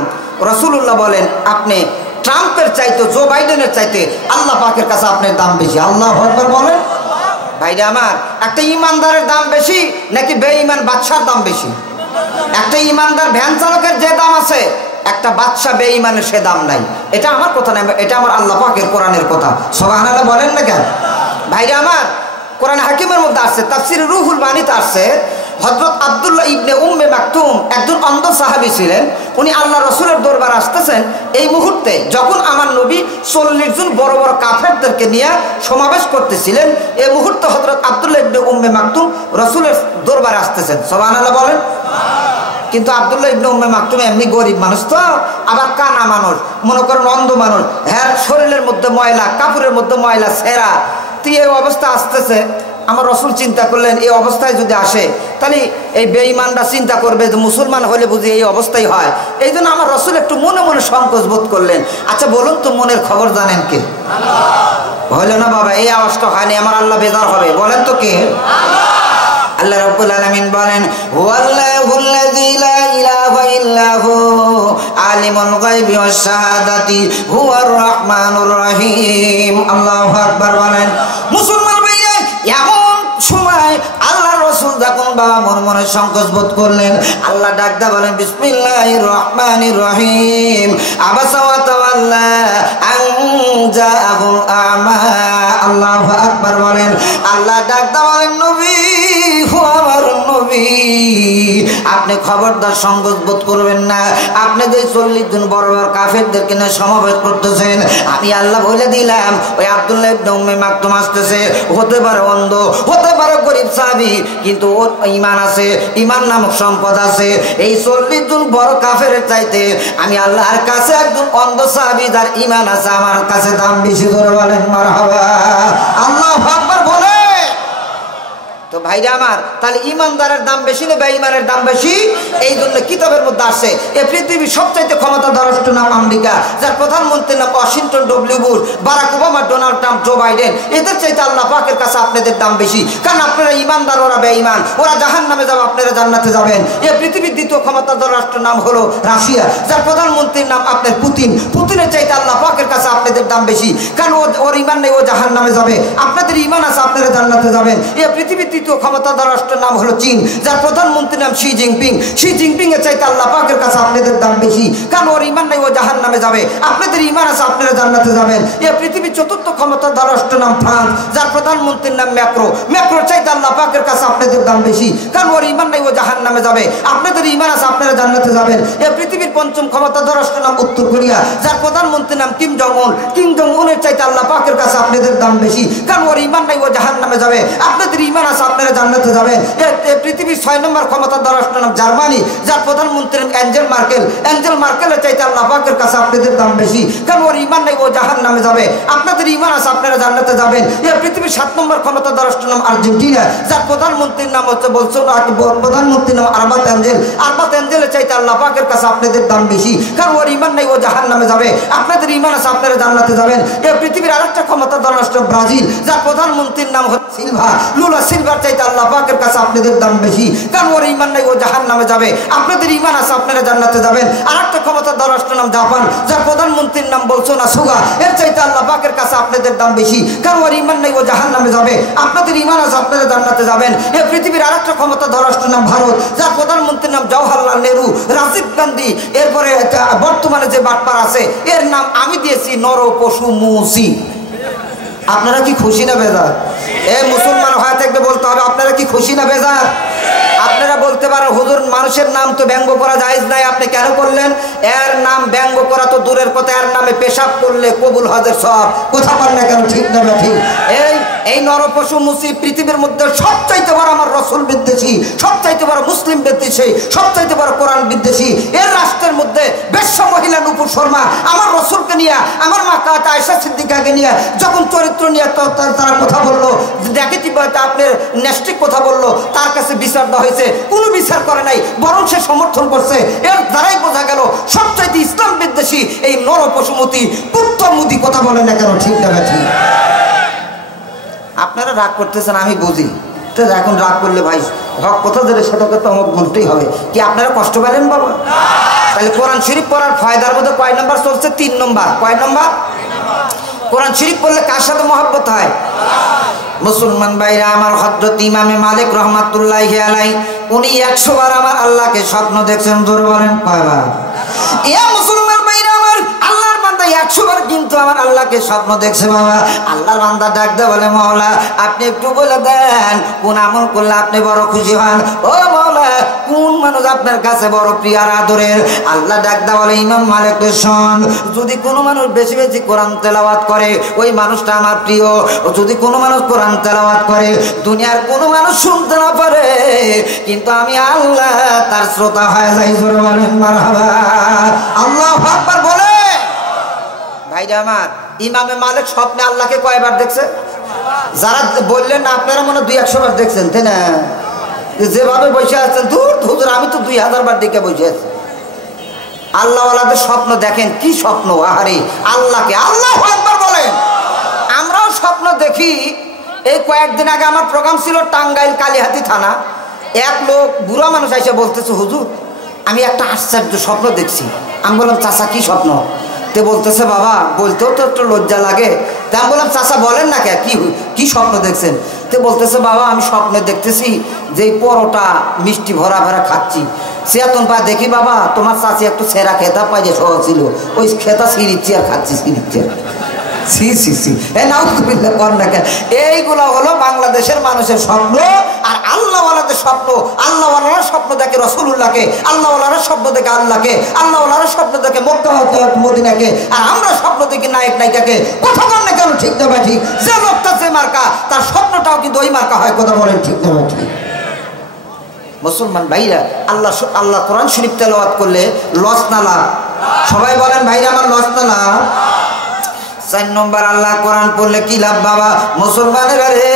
রাসূলুল্লাহ বলেন আপনি ট্রাম্পের চাইতে জো বাইডেনের চাইতে আল্লাহ পাকের কাছে আপনার দাম বেশি। আল্লাহু আকবার বলেন। ভাইরা আমার, একটা ইমানদারের দাম বেশি নাকি বেঈমান বাদশার দাম বেশি? একটা ইমানদার ভ্যান চালকের যে দাম আছে, একটা বাদশা বেঈমানের সে দাম নাই। এটা আমার কথা না, এটা আমার আল্লাহ পাকের কোরআনের কথা। সুবহানাল্লাহ বলেন না কেন? ভাইরা আমার, কোরআন হাকিমের মধ্যে আসছে, তাফসীর রুহুল মানিতে আসছে, হযরত আব্দুল্লাহ ইবনে উম্মে মাকতুম একজন অন্ধ সাহাবী ছিলেন। উনি আল্লাহ রাসূলের দরবারে আসতেছেন। এই মুহূর্তে যখন আমার নবী 40 জন বড় বড় কাফেরদেরকে নিয়ে সমাবেশ করতেছিলেন, এই মুহূর্তে হযরত আব্দুল্লাহ ইবনে উম্মে মাকতুম রাসূলের দরবারে আসতেছেন। সুবহানাল্লাহ বলেন। কিন্তু আব্দুল্লাহ ইবনে উম্মে মাকতুম এমনি গরিব মানুষ, তো আবার কানা মানুষ, মনে করেন অন্ধ মানুষ, হ্যাঁ শরীরের মধ্যে ময়লা, কাপড়ের মধ্যে ময়লা ছেঁড়া। তো এই অবস্থা আসতেছে। আমার রাসূল চিন্তা করলেন এই অবস্থায় যদি আসে তাহলে এই বেঈমানরা চিন্তা করবে যে মুসলমান হলে বুঝি এই অবস্থাই হয়। এই জন্য আমার রাসূল একটু মনে মনে সংকোচ বোধ করলেন। আচ্ছা বলুন তো মনের খবর জানেন কে? আল্লাহ। হইল না বাবা? এই আওয়াজটা হয়নি, আমার আল্লাহ বেজার হবে। বলেন তো কে? আল্লাহ। আল্লাহ রাব্বুল আলামিন বলেন হুয়াল্লাহুল্লাযী লা ইলাহা ইল্লাহু আলিমুল গায়বি ওয়াস শাহাদাতি হুয়ার রহমানুর রহিম। আল্লাহু আকবার বলেন। মুসলমান ভাইরা, এমন সময় আল্লাহ রাসূল যখন বাবা মনে মনে সংকোচ বোধ করলেন, আল্লাহ ডাকদা বলেন বিসমিল্লাহির রহমানির রহিম আবাসা ওয়া তাওয়াল্লা আন জাআহুল আমা। আল্লাহু আকবার বলেন। আল্লাহ ডাকদা বলেন নবী, আমার নবী, আপনি খবরদার সংকোচ বোধ করবেন না। আপনি যে 40 জন বড় বড় কাফেরদেরকে নিয়ে সমাবেশ করতেছেন, আমি আল্লাহ বলে দিলাম ওই আব্দুল্লাহ ইবনে উম্মে মাকতুম আসতেছে, হতে পারে অন্ধ, হতে পারে গরিব সাহাবী, কিন্তু ওর ঈমান আছে, ঈমান নামক সম্পদ আছে। এই 40 জন বড় কাফেরের চাইতে আমি আল্লাহর কাছে একজন অন্ধ সাহাবী যার ঈমান আছে আমার কাছে দাম বেশি। করে বলেন মারহাবা। আল্লাহু আকবার বলে। তো ভাইরা আমার, তাহলে ইমানদারের দাম বেশি না বেঈমানের দাম বেশি? এই জন্য কিতাবের মধ্যে আসছে এই পৃথিবীর সবচাইতে ক্ষমতাধর রাষ্ট্র নাম আমেরিকা, যার প্রধানমন্ত্রীর নাম Washington W Bush, Barack Obama, Donald Trump, Joe Biden. এদের চাইতে আল্লাহ পাকের কাছে আপনাদের দাম বেশি, কারণ আপনারা ইমানদার, ওরা বেঈমান। ওরা জাহান্নামে যাবে, আপনারা জান্নাতে যাবেন। এই পৃথিবীর দ্বিতীয় ক্ষমতাধর রাষ্ট্রের নাম হলো রাশিয়া, যার প্রধানমন্ত্রীর নাম আপনার পুতিন। পুতিনের চাইতে আল্লাহ পাকের কাছে আপনাদের দাম বেশি, কারণ ওর ঈমান নেই, ও জাহান্নামে যাবে। আপনাদের ঈমান আছে, আপনারা জান্নাতে যাবেন। এই পৃথিবীর তৃতীয় ক্ষমতাধর রাষ্ট্রের নাম হলো চীন, যার প্রধানমন্ত্রীর নাম শি জিনপিং। শি জিনপিং এর চাইতে আল্লাহ পাকের কাছে আপনাদের দাম বেশি, কারণ ওর ঈমান নেই, ও জাহান্নামে যাবে। আপনাদের ঈমান আছে, আপনারা জান্নাতে যাবেন। এই পৃথিবীর চতুর্থ ক্ষমতাধর রাষ্ট্রের নাম ফ্রান্স, যার প্রধানমন্ত্রীর নাম ম্যাক্রো। ম্যাক্রোর চাইতে আল্লাহ পাকের কাছে আপনাদের দাম বেশি, কারণ ওর ঈমান নেই, ও জাহান্নামে যাবে। আপনাদের ঈমান আছে, আপনারা জান্নাতে যাবেন। এই পৃথিবীর পঞ্চম ক্ষমতাধর রাষ্ট্রের নাম উত্তর কোরিয়া, যার প্রধানমন্ত্রীর নাম কিম জং উন। কিম জং উনের চাইতে আল্লাহ পাকের কাছে আপনাদের দাম বেশি, কারণ ওর ঈমান নেই, ও জাহান্নামে যাবে। আপনাদের ঈমান আছে, আপনারা জান্নাতে যাবেন। পৃথিবীর 6 নম্বর ক্ষমতাধর রাষ্ট্রের নাম জার্মানি, যার প্রধানমন্ত্রীর নাম অ্যাঞ্জেল মার্কেল। অ্যাঞ্জেল মার্কেলের চাইতে আল্লাহ পাকের কাছে আপনাদের দাম বেশি, কারণ ওর ঈমান নেই, ও জাহান্নামে যাবে। আপনাদের ঈমান আছে, আপনারা জান্নাতে যাবেন। এই পৃথিবীর 7 নম্বর ক্ষমতাধর রাষ্ট্রের নাম আর্জেন্টিনা, যার প্রধানমন্ত্রীর নাম হচ্ছে প্রধানমন্ত্রীর নাম আরবাত অ্যাঞ্জেল। আরবাত অ্যাঞ্জেলের চাইতে আল্লাহ পাকের কাছে আপনাদের দাম বেশি, কারণ ওর ঈমান নেই, ও জাহান্নামে যাবে। আপনাদের ঈমান আছে, আপনারা জান্নাতে যাবেন। এই পৃথিবীর আরেকটা ক্ষমতাধর রাষ্ট্র ব্রাজিল, যার প্রধানমন্ত্রীর নাম হচ্ছে সিলভা। লুলা সিলভার চাইতে আল্লাহ পাকের কাছে আপনাদের দাম বেশি, কারণ ওর ঈমান নেই, ও জাহান্নামে যাবে। আপনাদের ঈমান আছে, আপনারা জান্নাতে যাবেন। আরেকটা ক্ষমতাধর রাষ্ট্রের নাম জাপান, যার প্রধানমন্ত্রীর নাম বলসোনা সুগা। এর চাইতে আল্লাহ পাকের কাছে আপনাদের দাম বেশি, কারণ ওর ঈমান নেই, ও জাহান্নামে যাবে। আপনাদের ঈমান আছে, আপনারা জান্নাতে যাবেন। এই পৃথিবীর আরেকটা ক্ষমতাধর রাষ্ট্রের নাম ভারত, যার প্রধানমন্ত্রীর নাম জওহরলাল নেহরু, রাজীব গান্ধী। এরপরে বর্তমানে যে বাটপার আছে, এর নাম আমি দিয়েছি নর পশু মুসি। আপনারা কি খুশি না বেজার? মুসলমান হয়ে থাকবে বলতে হবে, আপনারা কি খুশি না বেজার? আপনারা বলতে পারেন হুজুর, মানুষের নাম তো ব্যঙ্গ করা জায়েজ নাই, আপনি কেন করলেন? এর নাম ব্যঙ্গ করা তো দূরের কথা, এর নামে পেশাব করলে কবুল হজের সব। কথা বল না কেন? ঠিক না ঠিক? এই নরপশু মুসি পৃথিবীর মধ্যে সবচাইতে বড় আমার রসুল বিদ্বেষী, সবচাইতে বড় মুসলিম বিদ্বেষী, সবচাইতে বড় কোরআন বিদ্বেষী। এর রাষ্ট্রের মধ্যে বেশ্য মহিলা নূপুর শর্মা আমার রসুলকে নিয়ে, আমার মা কাতা আয়েশা সিদ্দিকাকে নিয়ে যখন চরিত্র নিয়ে তারা কথা বললো, দেখেছি আপনার নেস্টিক কথা বললো, তার কাছে বিচার দেওয়া হয়েছে, কোনো বিচার করে নাই, বরং সে সমর্থন করছে। এর দ্বারাই বোঝা গেল সবচাইতে ইসলাম বিদ্বেষী এই নরপশুমতি কুত্তমুদি। কথা বলে না কেন? ঠিক না ঠিক? আপনারা রাগ করতেছেন, আমি বুঝি। তো এখন রাগ করলে ভাই হক কথা যেটা সেটা তো আমার বলতেই হবে। কি আপনারা কষ্ট পেলেন বাবা? তাহলে কোরআন শরীফ পড়ার ফায়দার মধ্যে কয় নম্বর চলছে? 3 নম্বর। কয় নম্বর? কোরআন শরীফ পড়লে কার সাথে মহব্বত হয়? মুসলমান ভাইরা আমার, হযরত ইমামে মালিক রহমাতুল্লাহি আলাইহি উনি 100 বার আমার আল্লাহকে স্বপ্ন দেখছেন। জোরে বলেন কয়বার? মুসলমান ভাইরা আমার, আল্লাহর বান্দা 100 বার কিন্তু আমার আল্লাহকে স্বপ্ন দেখছে বাবা। আল্লাহর বান্দা ডাক দে বলে, মাওলা আপনি একটু বলে দেন কোন আমল করলে আপনি বড় খুশি হন? ও মাওলা, কোন মানুষ আপনার কাছে বড় প্রিয় আর আদরের? আল্লাহ ডাক দে বলে, ইমাম মালিক শোন, যদি কোনো মানুষ বেশি বেশি কোরআন তেলাওয়াত করে ওই মানুষটা আমার প্রিয়। যদি কোনো মানুষ কোরআন তেলাওয়াত করে দুনিয়ার কোনো মানুষ শুনতে না পারে, কিন্তু আমি আল্লাহ তার শ্রোতা হয়ে যাই। জোরে বলেন মারহাবা। আল্লাহু আকবার বলে। ভাইরা আমার, ইমামে মালিক স্বপ্নে আল্লাহকে কয়বার দেখছে? যারা বললেন না আপনারা মনে 200 বার দেখছেন, তাই না? যেভাবে বসে আছেন, দূর হুজুর আমি তো 2000 বার দেখে বসে আছি। আল্লাহওয়ালাদের স্বপ্ন দেখেন, কি স্বপ্ন! আহারে আল্লাহকে। আল্লাহু আকবার বলেন। আমরাও স্বপ্ন দেখি, এই কয়েকদিন আগে আমার প্রোগ্রাম ছিল টাঙ্গাইল কালীহাতি থানা। এক লোক বুড়া মানুষ এসে বলতেছে, হুজুর আমি একটা আশ্চর্য স্বপ্ন দেখছি। আমি বললাম, চাচা কি স্বপ্ন? তে বলতেছে, বাবা বলতেও তো একটু লজ্জা লাগে। তা আমি বললাম, চাচা বলেন না কে, কি স্বপ্ন দেখছেন? তে বলতেছে, বাবা আমি স্বপ্নে দেখতেছি যে পরোটা মিষ্টি ভরা ভরা খাচ্ছি। চেতন পা দেখি বাবা তোমার চাচি একটু ছেঁড়া খেতা পাই যে সহ ছিল, ওই খেতা ছিঁড়িচ্ছি আর খাচ্ছি, ছিঁড়িচ্ছি। সি সি সি নাউজুবিল্লাহ কর না কেন? এইগুলো হলো বাংলাদেশের মানুষের স্বপ্ন। আর আল্লাহওয়ালাদের স্বপ্ন, আল্লাহওয়ালারা স্বপ্ন দেখে রসুলুল্লাহকে, আল্লাহওয়ালারা স্বপ্ন দেখে আল্লাহকে, আল্লাহওয়ালারা স্বপ্ন দেখে মক্কা মদিনাকে, আর আমরা স্বপ্ন দেখি নায়ক নায়িকাকে। কথা বল না কেন? ঠিক না ঠিক? যে লোকটা যে মার্কা তার স্বপ্নটাও কিন্তু ওই মার্কা হয়। কথা বলেন ঠিক না ঠিক? মুসলমান ভাইরা, আল্লাহ কোরআন শরীফ তেলাওয়াত করলে লস না লাভ? সবাই বলেন ভাইরা আমার লস না লাভ? 4 নম্বর, আল্লাহ কোরআন পড়লে কি লাভ বাবা? মুসলমানেরা রে,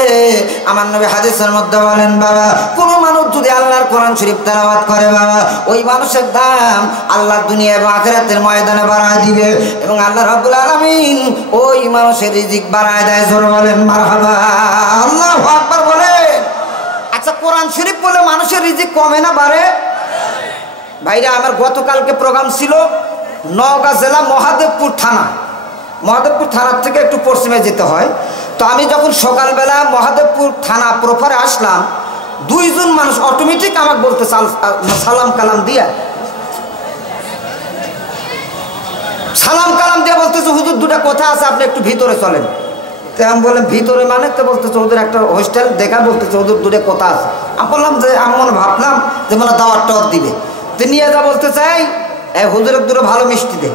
আমার নবী হাদিসের মধ্যে বলেন বাবা, কোন মানুষ যদি আল্লাহর কোরআন শরীফ তেলাওয়াত করে বাবা, ওই মানুষের দাম আল্লাহ দুনিয়া এবং আখিরাতের ময়দানে বাড়ায় দিবে, এবং আল্লাহ রাব্বুল আলামিন ওই মানুষের রিজিক বাড়ায় দেয়। জোরে বলেন মারহাবা, আল্লাহু আকবার বলেন। আচ্ছা, কোরআন শরীফ বলে মানুষের রিজিক কমে না বাড়ে? ভাইরা আমার গতকালকে প্রোগ্রাম ছিল নওগাঁ জেলা মহাদেবপুর থানা। মহাদেবপুর থানার থেকে একটু পশ্চিমে যেতে হয়। তো আমি যখন সকালবেলা মহাদেবপুর থানা প্রপারে আসলাম, 2 জন মানুষ অটোমেটিক আমাকে বলতে সালাম কালাম দিয়ে বলতেছে, হুজুর দুটা কথা আছে, আপনি একটু ভিতরে চলেন। তো আমি বললাম, ভিতরে মানে? তো বলতেছে, ওদের একটা হোস্টেল দেখা, বলতেছে ওদের দুটো কথা আছে। আমি বললাম যে আমি মনে ভাবলাম যে মানে দাওয়াত টাওয়াত দিবে। তো নিয়ে যা বলতে চাই, হুজুরের দুটো ভালো মিষ্টি দে।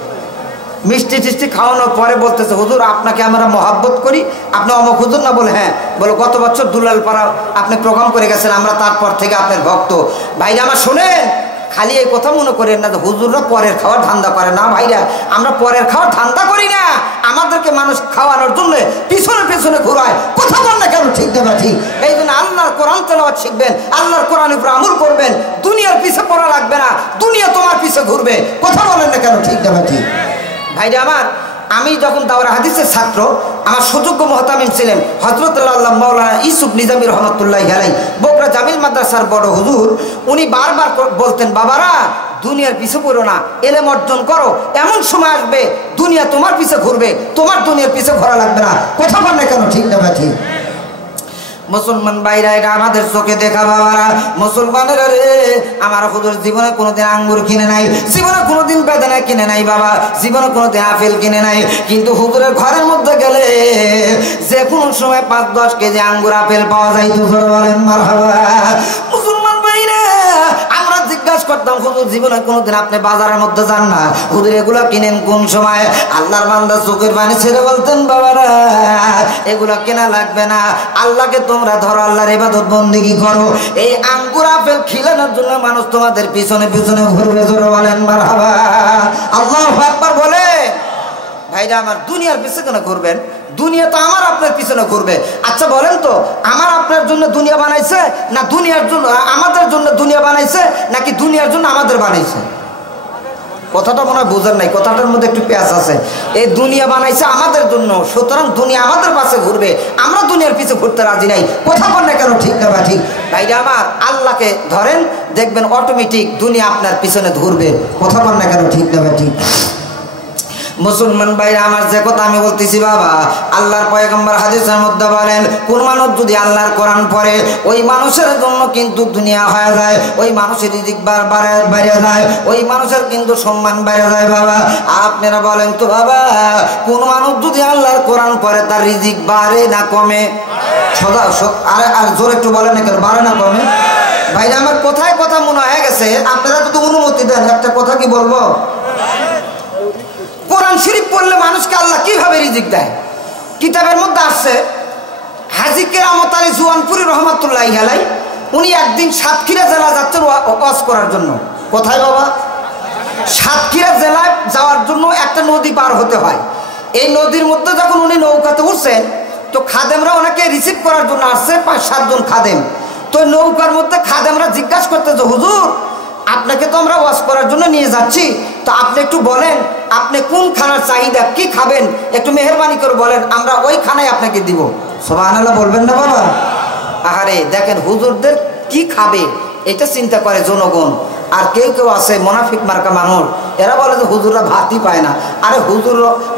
মিষ্টি টিষ্টি খাওয়ানোর পরে বলতেছে, হুজুর আপনাকে আমরা মহাব্বত করি, আপনি অমুক হুজুর না? বলে হ্যাঁ। বলে গত বছর দুলালপাড়া আপনি প্রোগ্রাম করে গেছেন, আমরা তারপর থেকে আপনার ভক্ত। ভাইরা আমার শোনেন, খালি এই কথা মনে করেন না যে হুজুররা পরের খাওয়ার ধান্দা করে না। ভাইরা আমরা পরের খাওয়ার ধান্দা করি না, আমাদেরকে মানুষ খাওয়ানোর জন্য পিছনে পিছনে ঘুরায়। কথা বল না কেন? ঠিক না ঠিক? এই জন্য আল্লাহর কোরআন তেলাওয়াত শিখবেন, আল্লাহর কোরআনের উপর আমল করবেন, দুনিয়ার পিছে পড়া লাগবে না, দুনিয়া তোমার পিছে ঘুরবে। কথা বলেন না কেন? ঠিক না ঠিক? ভাইরা আমার, আমি যখন দাওরা হাদিসের ছাত্র, আমার সুযোগ্য মুহতামিম ছিলেন হযরত আল্লাহ মাওলানা ইউসুফ নিজামী রহমাতুল্লাহি আলাইহি, বগুড়া জামিল মাদ্রাসার বড় হুজুর। উনি বারবার বলতেন, বাবারা দুনিয়ার পিছে পড়ো না, এলেম অর্জন করো, এমন সময় আসবে দুনিয়া তোমার পিছে ঘুরবে, তোমার দুনিয়ার পিছে ঘোরা লাগবে না। কথা বল না কেন? ঠিক না ঠিক? মুসলমান ভাইরা, এটা আমাদের চোখে দেখা বাবারা। মুসলমানেরা রে, আমার হুজুর জীবনে কোনোদিন আঙ্গুর কিনে নাই, জীবনে কোনোদিন বেদানা কিনে নাই বাবা, জীবনে কোনোদিন আপেল কিনে নাই। কিন্তু হুজুরের ঘরের মধ্যে গেলে যে কোনো সময় 5-10 কেজি আঙ্গুর আপেল পাওয়া যায়। তো বলেন মারহাবা। মুসলমান ভাইরা, আমরা জিজ্ঞাসা করতাম, হুজুর জীবনে কোনোদিন আপনি বাজারের মধ্যে যান না, হুজুর এগুলা কিনেন কোন সময়? আল্লাহর বান্দা চোখের পানি ছেড়ে বলতেন, বাবারা এগুলা কেনা লাগবে না, আল্লাহকে তোমরা ধরো, আল্লাহর ইবাদত বন্দেগী করো। এই আঙ্গুর আপেল খিলানোর জন্য মানুষ তোমাদের পিছনে পিছনে ঘুরবে। জোরে বলেন মারহাবা, আল্লাহু আকবার বলে। ভাইরা আমার, দুনিয়ার পিছনে কেন ঘুরবেন? দুনিয়া তো আমার আপনার পিছনে ঘুরবে। আচ্ছা বলেন তো, আমার আপনার জন্য দুনিয়া বানাইছে না দুনিয়ার জন্য আমাদের জন্য দুনিয়া বানাইছে, নাকি দুনিয়ার জন্য আমাদের বানাইছে? কথাটা মনে হয় বোঝেন নাই, কথাটার মধ্যে একটু পেঁচ আছে। এই দুনিয়া বানাইছে আমাদের জন্য, সুতরাং দুনিয়া আমাদের পাশে ঘুরবে, আমরা দুনিয়ার পিছে ঘুরতে রাজি নাই। কথা বল না কেন? ঠিক না বা ঠিক? ভাইরা আমার, আল্লাহকে ধরেন, দেখবেন অটোমেটিক দুনিয়া আপনার পিছনে ঘুরবে। কথা বল না কেন? ঠিক না বা ঠিক? মুসলমান ভাইরা আমার, যে কথা আমি বলতেছি বাবা, আল্লাহর পয়গম্বর হাদিসের মধ্যে বলেন, কোন মানুষ যদি আল্লাহর কোরআন পড়ে, ওই মানুষের জন্য কিন্তু দুনিয়া হয়ে যায়, ওই মানুষের রিজিক বেড়ে যায়, ওই মানুষের কিন্তু সম্মান বেড়ে যায়। বাবা আপনারা বলেন তো বাবা, কোন মানুষ যদি আল্লাহর কোরআন পড়ে তার রিজিক বাড়ে না কমে? সদা আরে আর জোরে একটু বলেন না কেন, বাড়ে না কমে? ভাইরা আমার, কোথায় কথা মনে হয়ে গেছে, আপনারা যদি অনুমতি দেন একটা কথা কি বলবো। কোরআন শরীফ পড়লে মানুষকে আল্লাহ কিভাবে রিজিক দেয়? কিতাবের মধ্যে আসছে, হাজী কেরামত আলী জুয়ানপুরি রহমাতুল্লাহি আলাইহি, উনি একদিন সাতক্ষীরা জেলা যাচ্ছেন ওয়াজ করার জন্য। কোথায় বাবা? সাতক্ষীরা জেলায় যাওয়ার জন্য একটা নদী পার হতে হয়। এই নদীর মধ্যে যখন উনি নৌকাতে উঠছেন, তো খাদেমরা ওনাকে রিসিভ করার জন্য আসছে, 5-7 জন খাদেম। তো নৌকার মধ্যে খাদেমরা জিজ্ঞাসা করতেছে, হুজুর আপনাকে তো আমরা ওয়াজ করার জন্য নিয়ে যাচ্ছি, তো আপনি একটু বলেন আপনি কোন খানার চাহিদা, কি খাবেন, একটু মেহরবানি করে বলেন, আমরা ওই খানায় আপনাকে দিব। সুবহানাল্লাহ বলবেন না বাবা? আহারে দেখেন হুজুরদের কি খাবে এটা চিন্তা করে জনগণ। আর কেউ কেউ আছে মুনাফিক মার্কা মানুষ, এরা বলে যে হুজুররা ভাতই পায় না। আরে হুজুর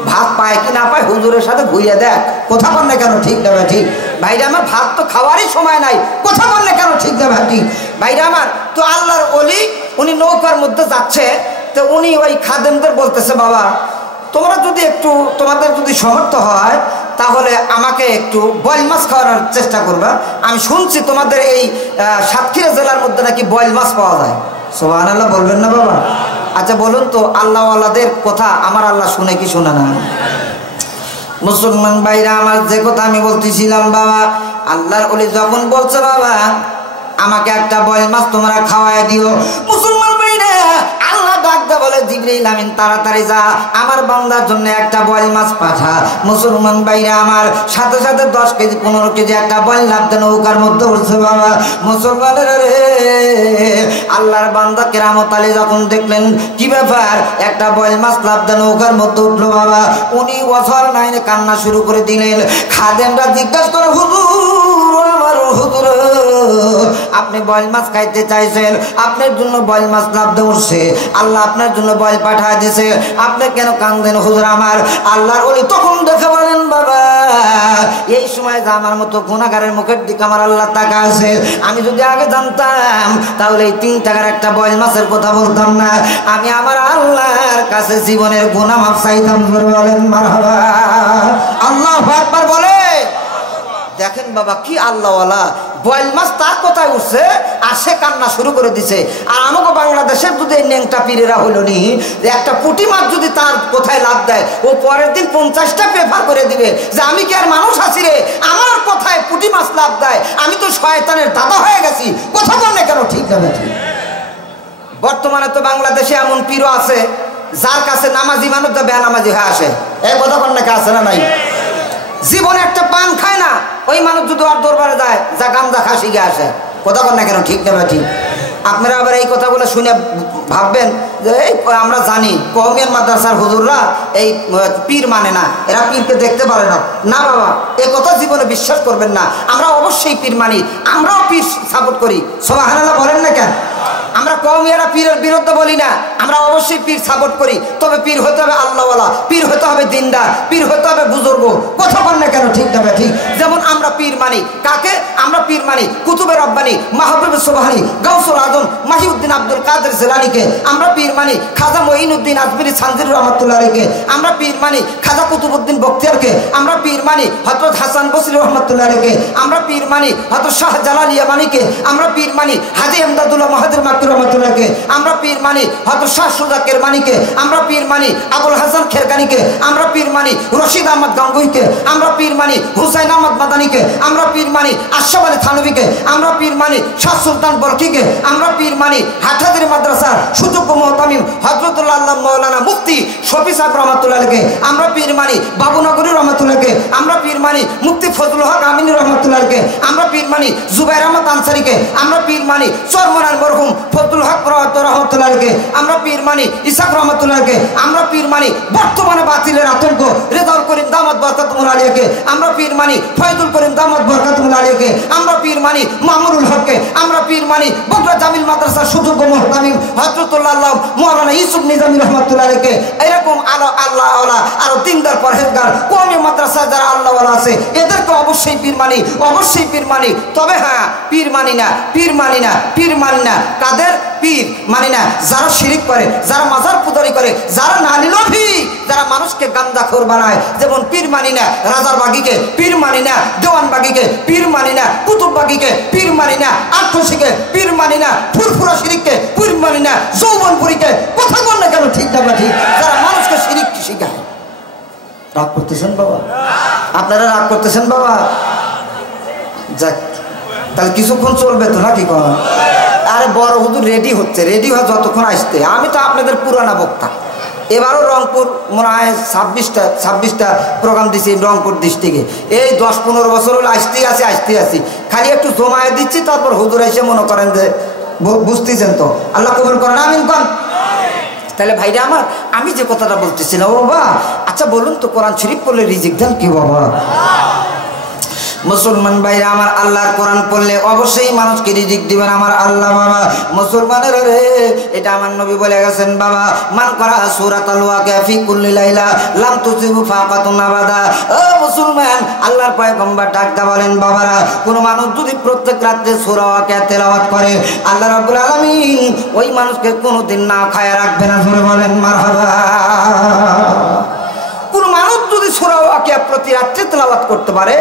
ভাত পায় কি না পায় হুজুরের সাথে ঘুরিয়ে দেখ, কথা বল না কেন ঠিক না ভাই? ঠিক ভাইরা আমার, ভাত তো খাওয়ারই সময় নাই, কথা বল না কেন ঠিক না ভাই? ঠিক ভাইরা আমার, তো আল্লাহর ওলি উনি নৌকার মধ্যে যাচ্ছে, তো উনি ওই খাদেমদের বলতেছে, বাবা তোমরা যদি একটু, তোমাদের যদি সমর্থ হয় তাহলে আমাকে একটু বয়েল মাছ খাওয়ানোর চেষ্টা করবা। আমি শুনছি তোমাদের এই সাতক্ষীরা জেলার মধ্যে নাকি বয়েল মাছ পাওয়া যায়। সুবহানাল্লাহ বলবেন না বাবা? আচ্ছা বলুন তো, আল্লাহওয়ালাদের কথা আমার আল্লাহ শুনে কি শুনে না? মুসলমান ভাইরা আমার, যে কথা আমি বলতেছিলাম বাবা, আল্লাহর ওলি যখন বলছে বাবা আমাকে একটা বয়েল মাছ তোমরা খাওয়ায় দিও, মুসলমান ভাইরা আল্লাহ ডাকতে বলে, জিবরাইল আমিন তাড়াতাড়ি যা আমার বান্দার জন্য একটা বয়েল মাছ পাঠা। মুসলমান ভাইরা আমার, সাথে সাথে 10 কেজি 15 কেজি একটা বয়েল লাভতে নৌকার মধ্যে উঠছে বাবা। মুসলমানের রে, আল্লাহর বান্দা কেরামত আলী যখন দেখলেন কি ব্যাপার, একটা বয়েল মাছ লাভতে নৌকার মধ্যে উঠলো বাবা, উনি বছর নাইনে কান্না শুরু করে দিলেন। খাদেমরা জিজ্ঞাসা করে, হুজুর আমার হুজুর আপনি বয়েল মাছ খাইতে চাইছেন, আপনার জন্য বয়েল মাছ লাভতে উঠছে, আল্লাহ আপনার জন্য বয়েল পাঠায় দিয়েছে, আপনি কেন কান্দেন হুজুর আমার? আল্লাহর ওলি তখন দেখে বলেন, বাবা এই সময় যে আমার মতো গুনাহগারের মুখের দিকে আমার আল্লাহ তাকা আছে, আমি যদি আগে জানতাম তাহলে এই 3 টাকার একটা বয়েল মাছের কথা বলতাম না, আমি আমার আল্লাহর কাছে জীবনের গুনাহ মাফ চাইতাম। বলেন মারহাবা, আল্লাহু আকবার বলে। দেখেন বাবা কি আল্লাহওয়ালা, বয়েল মাছ তার কথায় উঠছে আর সে কান্না শুরু করে দিছে। আর আমাকে বাংলাদেশের যদি এই ন্যাংটা পীরেরা হইল নি, একটা পুঁটি মাছ যদি তার কোথায় লাভ দেয়, ও পরের দিন 50টা পেপার করে দিবে যে আমি কি আর মানুষ আছি রে, আমার কোথায় পুঁটি মাছ লাভ দেয়, আমি তো শয়তানের দাদা হয়ে গেছি, কথা বল না কেন ঠিক না? ঠিক বর্তমানে তো বাংলাদেশে এমন পীরও আছে যার কাছে নামাজি মানুষ তো বেনামাজি হয়ে আসে, এই কথা বল না কে আছে না নাই? জীবনে একটা পান খায় না, ওই মানুষ যদি আর দরবারে যায় যা গামজা খা শিখে আসে, কথা বল না কেন ঠিক না? ঠিক আপনারা আবার এই কথাগুলো শুনে ভাববেন যে এই আমরা জানি কওমিয়ান মাদ্রাসার হুজুররা এই পীর মানে না, এরা পীরকে দেখতে পারে না। না বাবা, এই কথা জীবনে বিশ্বাস করবেন না, আমরা অবশ্যই পীর মানি, আমরাও পীর সাপোর্ট করি। সুবহানাল্লাহ বলেন না কেন? আমরা কওমিয়ারা পীরের বিরুদ্ধে বলি না, আমরা অবশ্যই পীর সাপোর্ট করি, তবে পীর হতে হবে আল্লাহওয়ালা, পীর হতে হবে দিনদার, পীর হতে হবে বুজুর্গ, কথা বল না কেন ঠিক না? ঠিক যেমন আমরা পীর মানি কাকে? আমরা পীর মানি কুতুবে রব্বানি মাহবুবে সুবহানি গাউসুল আজম মাহিউদ্দিন আব্দুল কাদের জিলানীকে, আমরা পীর মানি খাজা মঈনুদ্দিন আজমিরি সানজির রহমাতুল্লাহ আলাইহিকে, আমরা পীর মানি খাজা কুতুবউদ্দিন বখতিয়ারকে, আমরা পীর মানি হযরত হাসান বসরি রহমাতুল্লাহ আলাইহিকে, আমরা পীর মানি হযরত শাহ জালাল ইয়ামানিকে, আমরা পীর মানি হাজী ইমদাদুল্লাহ মাহাদির মাক্কি রহমাতুল্লাহকে, আমরা পীর মানি হযরত শাহ সুজা কেরমানিকে, আমরা পীর মানি আবুল হাসান খেরকানিকে, আমরা পীর মানি রশিদ আহমদ গাঙ্গুইকে, আমরা পীর মানি হুসাইন আহমদ মাদানিকে, আমরা পীর মানি আশরাফ আলী থানভীকে, আমরা পীর মানি শাহ সুলতান বরকিকে, আমরা পীর মানি হাটহাজারী মাদ্রাসার সুযোগ্য মুহতামিম হযরতুল্লাহ আল্লাহ মাওলানা মুফতি শফি সাহেব রহমাতুল্লাহ আলাইহিকে, আমরা পীর মানি বাবুনগরী রহমাতুল্লাহকে, আমরা পীর মানি মুফতি ফজলুল হক আমিনী রহমাতুল্লাহ আলাইহিকে, আমরা পীর মানি জুবাইর আহমদ আনসারীকে, আমরা পীর মানি চরমনার মরহুম ফজলুল হক রহমাতুল্লাহ আলাইহিকে, আমরা পীর মানি ইসাক রহমাতুল্লাহ আলাইহিকে, আমরা পীর মানি বর্তমানে বাতিলের আতঙ্ক রেজাউল করিম দামাত বরকাতুহুল আলিয়াকে, আমরা পীর মানি ফয়জুল করিম দামাত বরকাতুহুল আলিয়াকে, আমরা পীর মানি মামুনুল হককে, আমরা পীর মানি বগুড়া জামিল মাদ্রাসার সুযোগ্য মুহতামিম হযরতুল্লাহ আল্লাহ মাওলানা ইউসুফ নিজামী রহমাতুল্লাহ আলাইহিকে, এরকম আল্লাহওয়ালা আরো দিনদার পরহেজগার কওমি মাদ্রাসা যারা আল্লাহওয়ালা আছে এদেরকে অবশ্যই পীর মানি, অবশ্যই পীর মানি। তবে হ্যাঁ, পীর মানি না, পীর মানি না, পীর মানি না কাদের? পীর মানি না যারা শিরিক করে, যারা মাজার পূজারি করে, যারা নারী লোভী, যারা মানুষকে গান্দাখোর বানায়। যেমন পীর মানি না রাজার বাগিকে, পীর মানি না দেওয়ান বাগিকে, পীর মানি না কুতুব বাগিকে, পীর মানি না আত্মশিকে, পীর মানি না ফুরফুরা শিরিককে, পীর মানি না যৌবনপুরীকে, কথা বল না কেন ঠিক না? ঠিক যারা মানুষকে শিরিক শিখায়। রাগ করতেছেন বাবা? আপনারা রাগ করতেছেন বাবা? যাক, তাহলে কিছুক্ষণ চলবে তো নাকি? কম আরে বড় হুজুর রেডি হচ্ছে, রেডি হয়ে যতক্ষণ আসতে, আমি তো আপনাদের পুরানা বক্তা। এবারও রংপুর মনে হয় 26টা প্রোগ্রাম দিছি রংপুর ডিস্ট্রিক্টে, এই 10-15 বছর হলো আসতেই আছি, খালি একটু জমায়ে দিচ্ছি, তারপর হুজুর এসে মনে করেন যে বুঝতেছেন তো, আল্লাহ কবুল করেন, আমিন কোন। তাহলে ভাইরা আমার, আমি যে কথাটা বলতেছিলাম, ও বাবা আচ্ছা বলুন তো, কোরআন শরীফ পড়লে রিজিক দেন কি বাবা? মুসলমান ভাইরা আমার, আল্লাহর কোরআন পড়লে অবশ্যই মানুষকে রিজিক দিবেন আমার আল্লাহ। বাবা মুসলমানের রে, এটা আমার নবী বলে গেছেন বাবা, মান করা সূরাতুল ওয়াকিয়া ফি কুল্লি লাইলা লাম তুসিবু ফাকাতুন আবাদা। ও মুসলমান, আল্লাহর পয়গম্বর ডাকতে বলেন বাবারা, কোন মানুষ যদি প্রত্যেক রাতে সূরা ওয়াকিয়া তেলাওয়াত করে, আল্লাহ রাব্বুল আলামিন ওই মানুষকে কোনোদিন না খায়া রাখবে না। জোরে বলেন মারহাবা। কোন মানুষ যদি সূরা ওয়াকিয়া প্রতি রাতে তেলাওয়াত করতে পারে,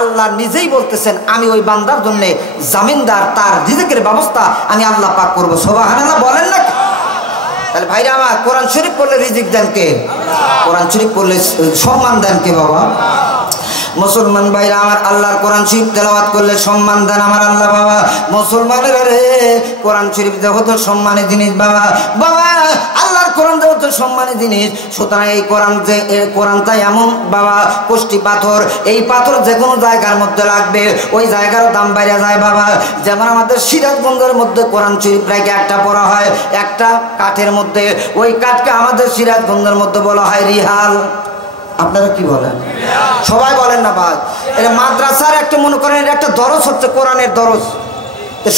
আল্লাহ নিজেই বলতেছেন আমি ওই বান্দার জন্য জামিনদার, তার রিজিকের ব্যবস্থা আমি আল্লাহ পাক করব। সুবহানাল্লাহ বলেন না? তাহলে ভাইরা আমার, কোরআন শরীফ পড়লে রিজিক দেন কে? কোরআন শরীফ পড়লে সম্মান দেন কে বাবা? মুসলমান ভাইরা আমার, আল্লাহর কোরআন শরীফ তেলাওয়াত করলে সম্মান দেন আমার আল্লাহ। বাবা মুসলমানের রে, কোরআন শরীফ যত সম্মানের জিনিস বাবা, বাবা আল্লাহর কোরআন যত সম্মানের জিনিস। সুতরাং এই কোরআনটা এমন বাবা কষ্টি পাথর, এই পাথর যে কোনো জায়গার মধ্যে লাগবে ওই জায়গার দাম বাইরে যায় বাবা। যেমন আমাদের সিরাজগঞ্জের মধ্যে কোরআন শরীফ রেখে একটা পড়া হয় একটা কাঠের মধ্যে, ওই কাঠকে আমাদের সিরাজগঞ্জের মধ্যে বলা হয় রিহাল। আপনারা কি বলেন? সবাই বলেন না ভাই? এটা মাদ্রাসার একটা, মনে করেন এটা একটা দরস হচ্ছে, কোরআনের দরস।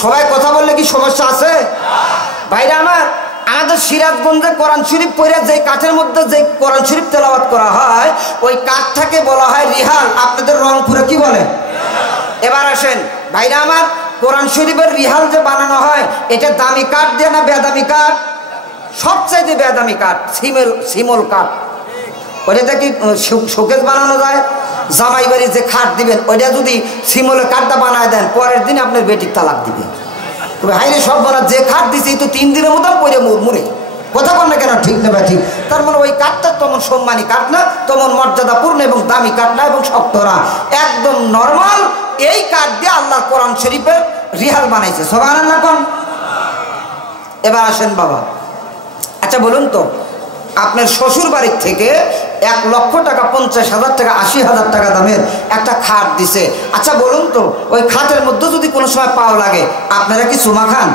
সবাই কথা বললে কি সমস্যা আছে? ভাইরা আমার, আমাদের সিরাজগঞ্জে কোরআন শরীফ পড়ে যে কাঠের মধ্যে যে কোরআন শরীফ তেলাওয়াত করা হয় ওই কাঠটাকে বলা হয় রিহাল। আপনাদের রংপুরে কি বলে? এবার আসেন ভাইরা আমার, কোরআন শরীফের রিহাল যে বানানো হয় এটা দামি কাঠ দিয়ে না বেদামি কাঠ? সবচাইতে বেদামি কাঠ শিমল কাঠ। ওইটা কি শোকেস বানানো যায়? জামাই বাড়ি যে খাট দিবেন ওইটা যদি শিমলের কাঠটা বানায় দেন, পরের দিন আপনার বেটির তালাক দিবে। তবে হাইরে সব বলা, যে খাট দিছে এই তো 3 দিনের মতো পরে মুড়ে। কথা বল না কেন? ঠিক না ঠিক? তার মানে ওই কাঠটা তেমন সম্মানী কাঠ না, তেমন মর্যাদাপূর্ণ এবং দামি কাঠ না, এবং শক্তরা একদম নর্মাল এই কাঠ দিয়ে আল্লাহ কোরআন শরীফের রিহাল বানাইছে। সুবহানাল্লাহ কোন? এবার আসেন বাবা, আচ্ছা বলুন তো, আপনার শ্বশুর বাড়ির থেকে 1 লক্ষ টাকা, 50,000 টাকা, 80,000 টাকা দামের একটা খাট দিছে। আচ্ছা বলুন তো, ওই খাটের মধ্যে যদি কোনো সময় পাও লাগে, আপনারা কি চুমা খান?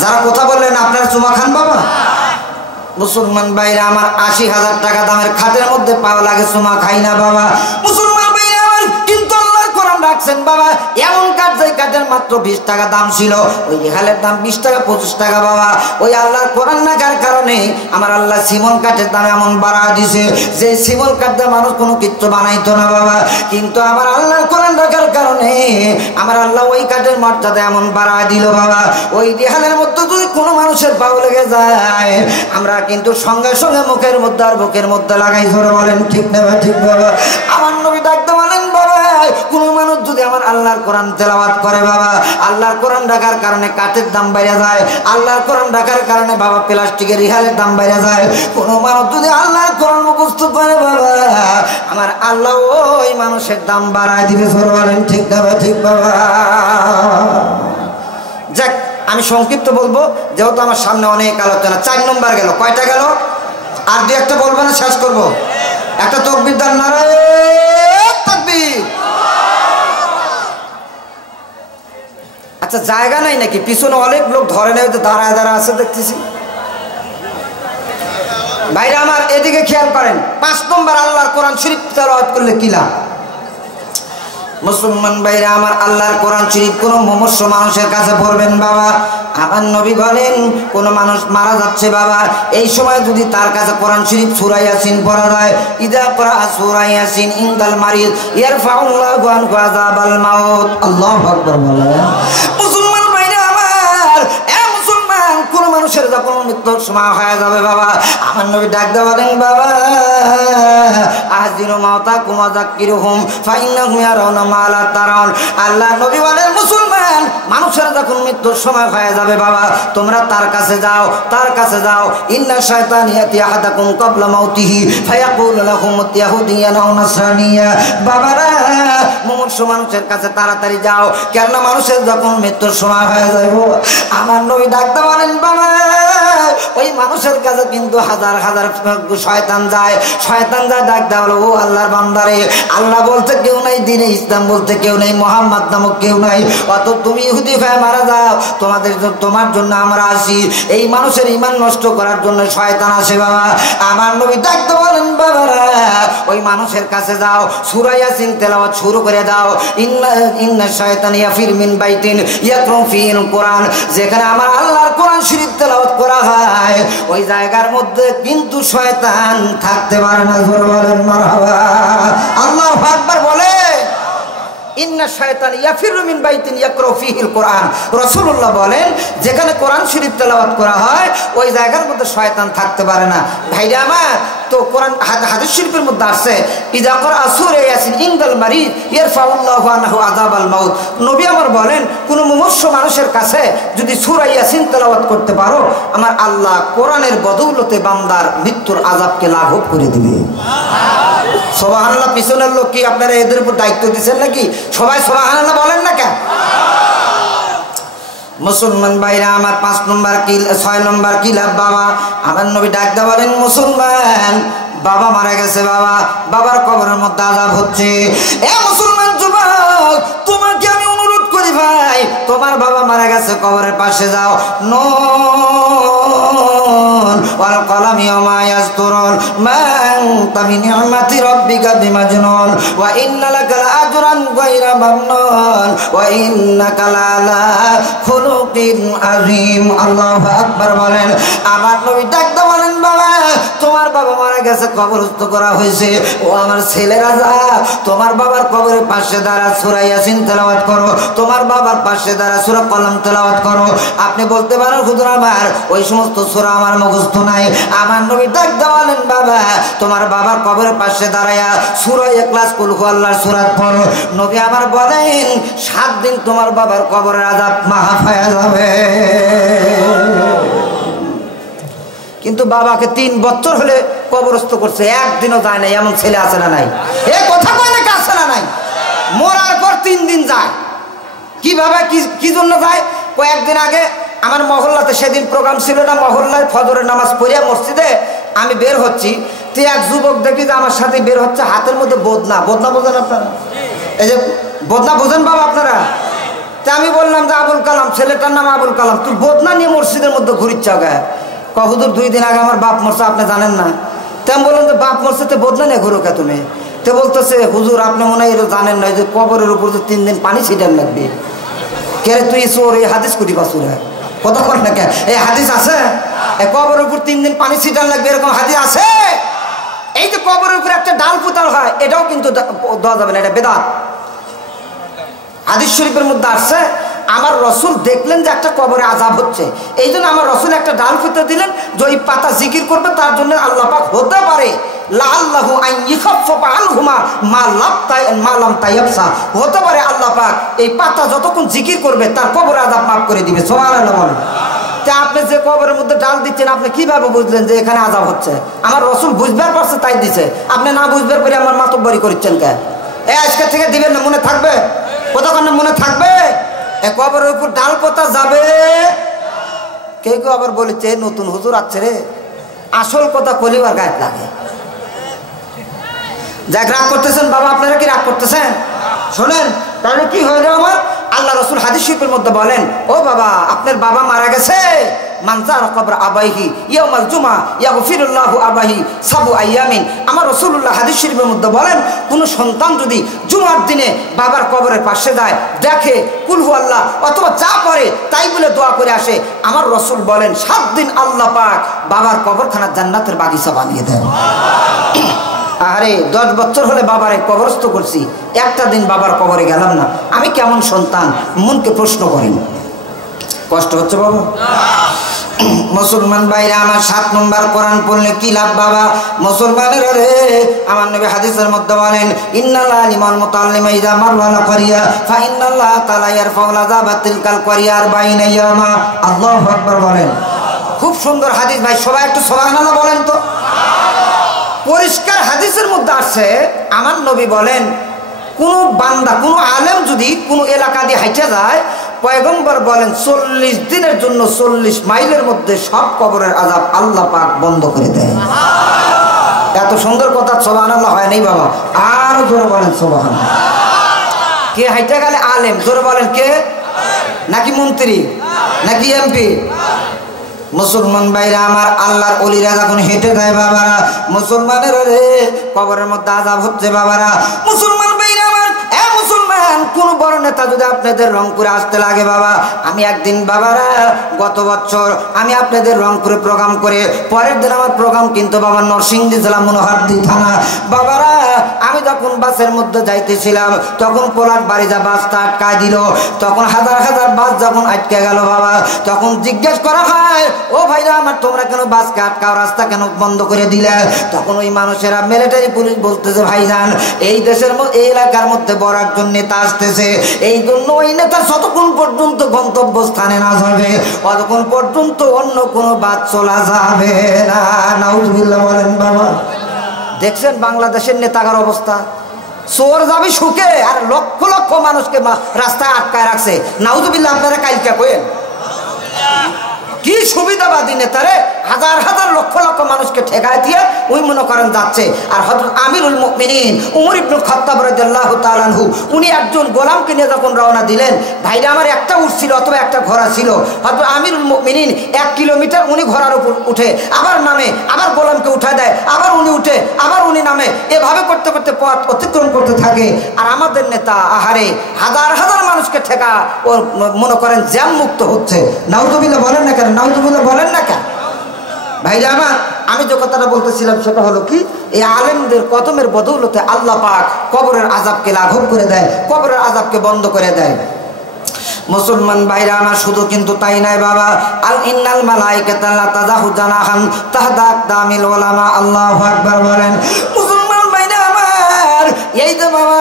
যারা কথা বললেন আপনারা চুমা খান বাবা? মুসলমান ভাইরা আমার, 80,000 টাকা দামের খাটের মধ্যে পাও লাগে, চুমা খাই না বাবা। মুসলমান ভাইরা আমার, কিন্তু আল্লাহর কোরআন রাখছেন বাবা এমন কাঠ, যে কাঠের মাত্র 20 টাকা দাম ছিল, ওই রিহালের দাম 20 টাকা 25 টাকা বাবা। ওই আল্লাহর কোরআন রাখার কারণে আমার আল্লাহ শিমল কাঠের দাম এমন বাড়া দিছে, যে শিমল কাঠ দিয়ে মানুষ কোনো কিচ্ছু বানাইতো না বাবা। কিন্তু আমার আল্লাহর কোরআন রাখার কারণে আমার আল্লাহ ওই কাঠের মর্যাদা এমন বাড়া দিল বাবা। ওই রিহালের মধ্যে যদি কোনো মানুষের পাও লেগে যায়, আমরা কিন্তু সঙ্গে সঙ্গে মুখের মধ্যে আর বুকের মধ্যে লাগাই। ধরে বলেন ঠিক না ঠিক বাবা? আমার নবী ডাকতে বলেন বাবা, কোনো মানুষ যদি আমার আল্লাহর কোরআন তেলাওয়াত করে বাবা, আল্লাহর কোরআন রাখার কারণে কাঠের দাম বেড়ে যায়, আল্লাহর কোরআন রাখার কারণে বাবা প্লাস্টিকের রিহালের দাম বেড়ে যায়। কোনো মানুষ যদি আল্লাহর কোরআন মুখস্থ করে বাবা, আমার আল্লাহ ওই মানুষের দাম বাড়ায় দিবে। ধরে বলেন ঠিক না ঠিক বাবা? যাক, আমি সংক্ষিপ্ত বলবো, যেহেতু আমার সামনে অনেক আলোচনা। 4 নম্বর গেল, কয়টা গেল? আর 2-1টা বলবো না, শেষ করবো। একটা তাকবীর দান, নারায়ে তাকবীর। আচ্ছা জায়গা নাই নাকি? পিছনে অনেক লোক ধরে নেই, দাঁড়ায় দাঁড়া আছে দেখতেছি। ভাইরা আমার, এদিকে খেয়াল করেন। 5 নম্বর, আল্লাহর কোরআন শরীফ তেলাওয়াত করলে কি লাভ? মুসলমান ভাইরা আমার, আল্লাহর কোরআন শরীফ কোন মুমূর্ষ মানুষের কাছে পড়বেন বাবা। আমার নবী বলেন, কোন মানুষ মারা যাচ্ছে বাবা, এই সময় যদি তার কাছে কোরআন শরীফ সূরা ইয়াসিন পড়া যায়, ইদা ক্রা সূরা ইয়াসিন ইনদাল মারিদ ইয়ারফাউল্লাহু আনহু আযাবাল মাউত। আল্লাহু আকবার বলেন। মুসলমান ভাইরা আমার, কোন মানুষের যখন মৃত্যুর সময় হয়ে যাবে বাবা, আমার নবী ডাকতে বলেন বাবা, আহদিরু মাউতাকুম ওয়াযাক্কিরুহুম ফাইন্নাহুম ইয়ারাউনা মা লা তারাউন। আল্লাহ নবী বলেন, মুসলমান মানুষের যখন মৃত্যুর সময় হয়ে যাবে বাবা, তোমরা তার কাছে যাও, তার কাছে যাও। ইন্না শাইতান ইয়াতি আহাদাকুম ক্বাবলা মাউতিহি ফায়াকুলু লাহুম ইয়াহুদিয়ান আও নাসরানিয়া। বাবারা, মুমূর্ষ মানুষের কাছে তাড়াতাড়ি যাও, কেননা মানুষের যখন মৃত্যুর সময় হয়ে যাবে, আমার নবী ডাকতে বলেন বাবা, ওই মানুষের কাছে কিন্তু হাজার হাজার শয়তান যায়। ডাক দেওয়া হলো, ও আল্লাহর বান্দারে, আল্লাহ বলতে কেউ নাই, দিনে ইসলাম বলতে কেউ নেই, মোহাম্মদ নামক কেউ নাই, অত তুমি ইহুদি হয়ে মারা যাও, তোমার জন্য আমরা আসি। এই মানুষের ঈমান নষ্ট করার জন্য শয়তান আসে বাবা। আমার নবী ডাকতে বলেন, বাবারা ওই মানুষের কাছে যাও, সূরা ইয়াসিন তেলাওয়াত শুরু করে দাও। ইন্না শায়তান ইয়াফির মিন বাইতিন ইয়াকরু ফিহিল কোরআন, যেখানে আমার আল্লাহর কোরআন শরীফ তেলাওয়াত করা হয় ওই জায়গার মধ্যে কিন্তু শয়তান থাকতে পারে না। জোরে বলেন মারহাবা। আল্লাহু আকবার বলে। ইন্না শায়তান ইয়াফিরু মিন বাইতিন ইয়াকরু ফিহিল কোরআন, রাসূলুল্লাহ বলেন যেখানে কোরআন শরীফ তেলাওয়াত করা হয় ওই জায়গার মধ্যে শয়তান থাকতে পারে না। ভাইরা আমার, তো কোরআন হাদিস শরীফের মধ্যে আছে, ইযা ক্বারা সূরা ইয়াসিন ইনদাল মারিদ ইয়ারফাউল্লাহু আনহু আযাবাল মাউত। নবী আমার বলেন কোন মুমূর্ষ মানুষের কাছে যদি সূরা ইয়াসিন তেলাওয়াত করতে পারো, আমার আল্লাহ কোরআনের বদৌলতে বান্দার মৃত্যুর আযাবকে লাঘব করে দিবে। সুবহানাল্লাহ। পিছনের লোক কি আপনারা এদের উপর দায়িত্ব দিচ্ছেন নাকি? সবাই সুবহানাল্লাহ বলেন না কেন? মুসলমান ভাইরা আমার 5 নম্বর কি 6 নম্বর কি লাভ বাবা? আমার নবী ডাকতে বলেন, মুসলমান বাবা মারা গেছে, বাবার কবরের মধ্যে আযাব হচ্ছে। এ মুসলমান যুবক, তোমাকে আমি অনুরোধ করি ভাই, তোমার বাবা মারা গেছে, কবরের পাশে যাও। নুন ওয়াল কলামি ওয়া মা ইয়াসতুরুন মা আনতা বিনি'মাতি রাব্বিকা বিমাজনুন ওয়া ইন্না লাকা লাআজরান গায়রা মামনুন ওয়া ইন্নাকা লাআলা খুলুকিন আযীম। আল্লাহু আকবার বলেন। আমার নবী ডাকতে বলেন, বাবা তোমার বাবা মারা গেছে, কবরস্থ করা হয়েছে, ও আমার ছেলেরা যা তোমার বাবার কবরের পাশে দাঁড়া সূরা ইয়াসিন তেলাওয়াত করো, তোমার বাবার পাশে দাঁড়া সূরা কলম তেলাওয়াত করো। আপনি বলতে পারেন হুজুর আমার ওই সমস্ত সূরা আমার মুখস্থ নাই। আমার নবী ডাকতে বলেন, বাবা তোমার বাবার কবরের পাশে দাঁড়ায়া সূরা ইখলাস কুল হুয়াল্লাহর সূরা পড়ো। নবী আমার বলেন 7 দিন তোমার বাবার কবরের আযাব মাফ হয়ে যাবে। কিন্তু বাবাকে 3 বছর হলে কবরস্থ করছে, একদিনও যায় নাই, এমন ছেলে আছে না নাই? এ কথা কয় নাকি আছে না নাই? মরার পর 3 দিন যায়। কিভাবে কি জন্য যায়? কয়েকদিন আগে আমার মহল্লাতে সেদিন প্রোগ্রাম ছিল না, মহল্লায় ফজরের নামাজ পড়িয়া মসজিদে আমি বের হচ্ছি, তো এক যুবক দেখি যে আমার সাথে বের হচ্ছে, হাতের মধ্যে বদনা বোঝেন আপনারা? এই যে বদনা বোঝেন বাবা আপনারা? তা আমি বললাম যে আবুল কালাম, ছেলেটার নাম আবুল কালাম, তুই বদনা নিয়ে মসজিদের মধ্যে ঘুরিচ্ছ গে? হুজুর 2 দিন আগে আমার বাপ মরছে, আপনি জানেন না? তেমন বললাম যে বাপ মরছে তো বদনা নিয়ে ঘুরো কে তুমি? তো বলতেছে হুজুর আপনি মনে হয় জানেন না, যে কবরের উপর যে 3 দিন পানি ছিটান লাগবে। কে রে তুই চোর, এই হাদিস কুটি বাসুর কথা বল না কে? এই হাদিস আছে কবরের উপর 3 দিন পানি ছিটান লাগবে, এরকম হাদিস আছে? এই যে কবরের উপর একটা ডাল পুতাল হয়, এটাও কিন্তু দেওয়া যাবে না, এটা বেদাত। হাদিস শরীফের মধ্যে আসছে, আমার রসুল দেখলেন যে একটা কবরে আযাব হচ্ছে, এই জন্য আমার রসুল একটা ডাল পুঁতে দিলেন, যে ওই পাতা জিকির করবে, তার জন্য আল্লাহ পাক হতে পারে লাআল্লাহু আন ইখাফফা আনহুমা মা লাম তায়াবসা, হতে পারে আল্লাহ পাক এই পাতা যতক্ষণ জিকির করবে তার কবরে আযাব মাফ করে দিবে। সুবহানাল্লাহ বলেন। তা আপনি যে কবরের মধ্যে ডাল দিচ্ছেন, আপনি কিভাবে বুঝলেন যে এখানে আযাব হচ্ছে? আমার রসুল বুঝবার পারছে তাই দিছে, আপনি না বুঝবার পরে আমার মাতব্বরি করছেন কে? আজকে থেকে দিবেন না, মনে থাকবে? কতক্ষণ মনে থাকবে? কবরের উপর ডাল পোতা যাবে। কেউ কেউ আবার বলেছে নতুন হুজুর আছে রে, আসল কথা কলিবার গায়ে লাগে। যাক রাগ করতেছেন বাবা, আপনারা কি রাগ করতেছেন? শোনেন তাহলে কি হয়ে যাবে আমার? আল্লাহ রসুল হাদিস শরীফের মধ্যে বলেন, ও বাবা আপনার বাবা মারা গেছে, মান যারা কবর আবাইহি ইয়াউমাল জুমআ ইয়াগফিরুল্লাহু আবাইহি 7 আইয়ামিন। আমার রাসূলুল্লাহ হাদিস শরীফের মধ্যে বলেন, কোন সন্তান যদি জুমার দিনে বাবার কবরের পাশে যায়, দেখে কুল হুয়াল্লাহ অথবা যা পড়ে তাই বলে দোয়া করে আসে, আমার রাসূল বলেন 7 দিন আল্লাহ পাক বাবার কবরখানা জান্নাতের বাগিচা বানিয়ে দেন। আরে 10 বছর হলে বাবারে কবরস্থ করছি, একটা দিন বাবার কবরে গেলাম না, আমি কেমন সন্তান? মনকে প্রশ্ন করেন। কষ্ট হচ্ছে বাবা? মুসলমান ভাইরা আমার 7 নম্বর কোরআন পড়লে কি লাভ বাবা? মুসলমানের রে, আমার নবী হাদিসের মধ্যে বলেন, ইন্নাল্লাহ লিমান মুতাল্লিমা ইযা মাররা করিয়া ফা ইন্নাল্লাহ তাআলা ইয়ারফাউল আযাবা তিলকাল করিয়া 40 ইয়ামা। আল্লাহু আকবার বলেন। খুব সুন্দর হাদিস ভাই, সবাই একটু সুবহানাল্লাহ বলেন তো। পরিষ্কার হাদিসের মধ্যে আছে, আমার নবী বলেন কোন বান্দা, কোন আলেম যদি কোন এলাকা দিয়ে হাইটে যায়, পয়গম্বর বলেন 40 দিনের জন্য 40 মাইলের মধ্যে সব কবরের আযাব আল্লাহ পাক বন্ধ করে দেয়। এত সুন্দর কথা সুবহানাল্লাহ হয় নাই বাবা, আর জোরে বলেন সুবহানাল্লাহ। কে হাইটা গেলে আলেম, জোরে বলেন কে? নাকি মন্ত্রী নাকি এমপি? মুসলমান ভাইরা আমার, আল্লাহর ওলিরা যখন হেঁটে যায় বাবারা, মুসলমানের কবরের মধ্যে আযাব হচ্ছে বাবারা। মুসলমান ভাইরা আমার, মুসলমান কোন বড় নেতা যদি আপনাদের রংপুরে আসতে লাগে বাবা, আমি একদিন বাবারা গত বছর আমি আপনাদের রংপুরে প্রোগ্রাম করে পরের দিন আমার প্রোগ্রাম কিন্তু বাবা নরসিংদী জেলা মনোহরদী থানা বাবারা। আমি যখন বাসের মধ্যে যাইতেছিলাম তখন পোলার বাড়ি যা বাসটা আটকায় দিল, তখন হাজার হাজার বাস যখন আটকে গেল বাবা, তখন জিজ্ঞেস করা হয়, ও ভাইরা আমার তোমরা কেন বাসকে আটকাও, রাস্তা কেন বন্ধ করে দিলে? তখন ওই মানুষেরা মিলিটারি পুলিশ বলতেছে, ভাইজান এই দেশের এই এলাকার মধ্যে বড় একজন নেতা আসতেছে, এই জন্য ওই নেতা যতক্ষণ পর্যন্ত গন্তব্যস্থানে না যাবে ততক্ষণ পর্যন্ত অন্য কোনো বাস চলা যাবে না। নাউজুবিল্লাহ বলেন বাবা। দেখছেন বাংলাদেশের নেতাগার অবস্থা, চোর যাবে সুখে আর লক্ষ লক্ষ মানুষকে রাস্তায় আটকায় রাখছে। নাউজুবিল্লাহ আপনারা কালকে কইেন কি সুবিধাবাদী নেতারে, হাজার হাজার লক্ষ লক্ষ মানুষকে ঠেকায় দিয়ে ওই মনে করেন যাচ্ছে। আর হযরত আমিরুল মুমিনিন উমর ইবনে খাত্তাব রাদিয়াল্লাহু তাআলা আনহু উনি একজন গোলামকে নিয়ে যখন রওনা দিলেন, ভাইরা আমার একটা উট ছিল অথবা একটা ঘোড়া ছিল। হযরত আমিরুল মুমিনিন 1 কিলোমিটার উনি ঘোড়ার উপর উঠে আবার নামে, আবার গোলামকে উঠায় দেয়, আবার উনি উঠে আবার উনি নামে, এভাবে করতে করতে পথ অতিক্রম করতে থাকে। আর আমাদের নেতা আহারে হাজার হাজার মানুষকে ঠেকা ও মনে করেন জ্যাম মুক্ত হচ্ছে। নাউজুবিল্লাহ বলেন না কেন? নাউজুবিল্লাহ বলেন না কেন? ভাইরা আমার, আমি যে কথাটা বলতেছিলাম সেটা হলো কি, এই আলেমদের কদমের বদৌলতে আল্লাহ পাক কবরের আযাবকে লাঘব করে দেয়, কবরের আযাবকে বন্ধ করে দেয়। মুসলমান ভাইরা আমার, শুধু কিন্তু তাই নাই বাবা, আল ইন্নাল মালাইকাতা লা তাযাহু জানাহান তাহতা আকদামিল উলামা। আল্লাহু আকবার বলেন। মুসলমান ভাইরা আমার, এই যে বাবা,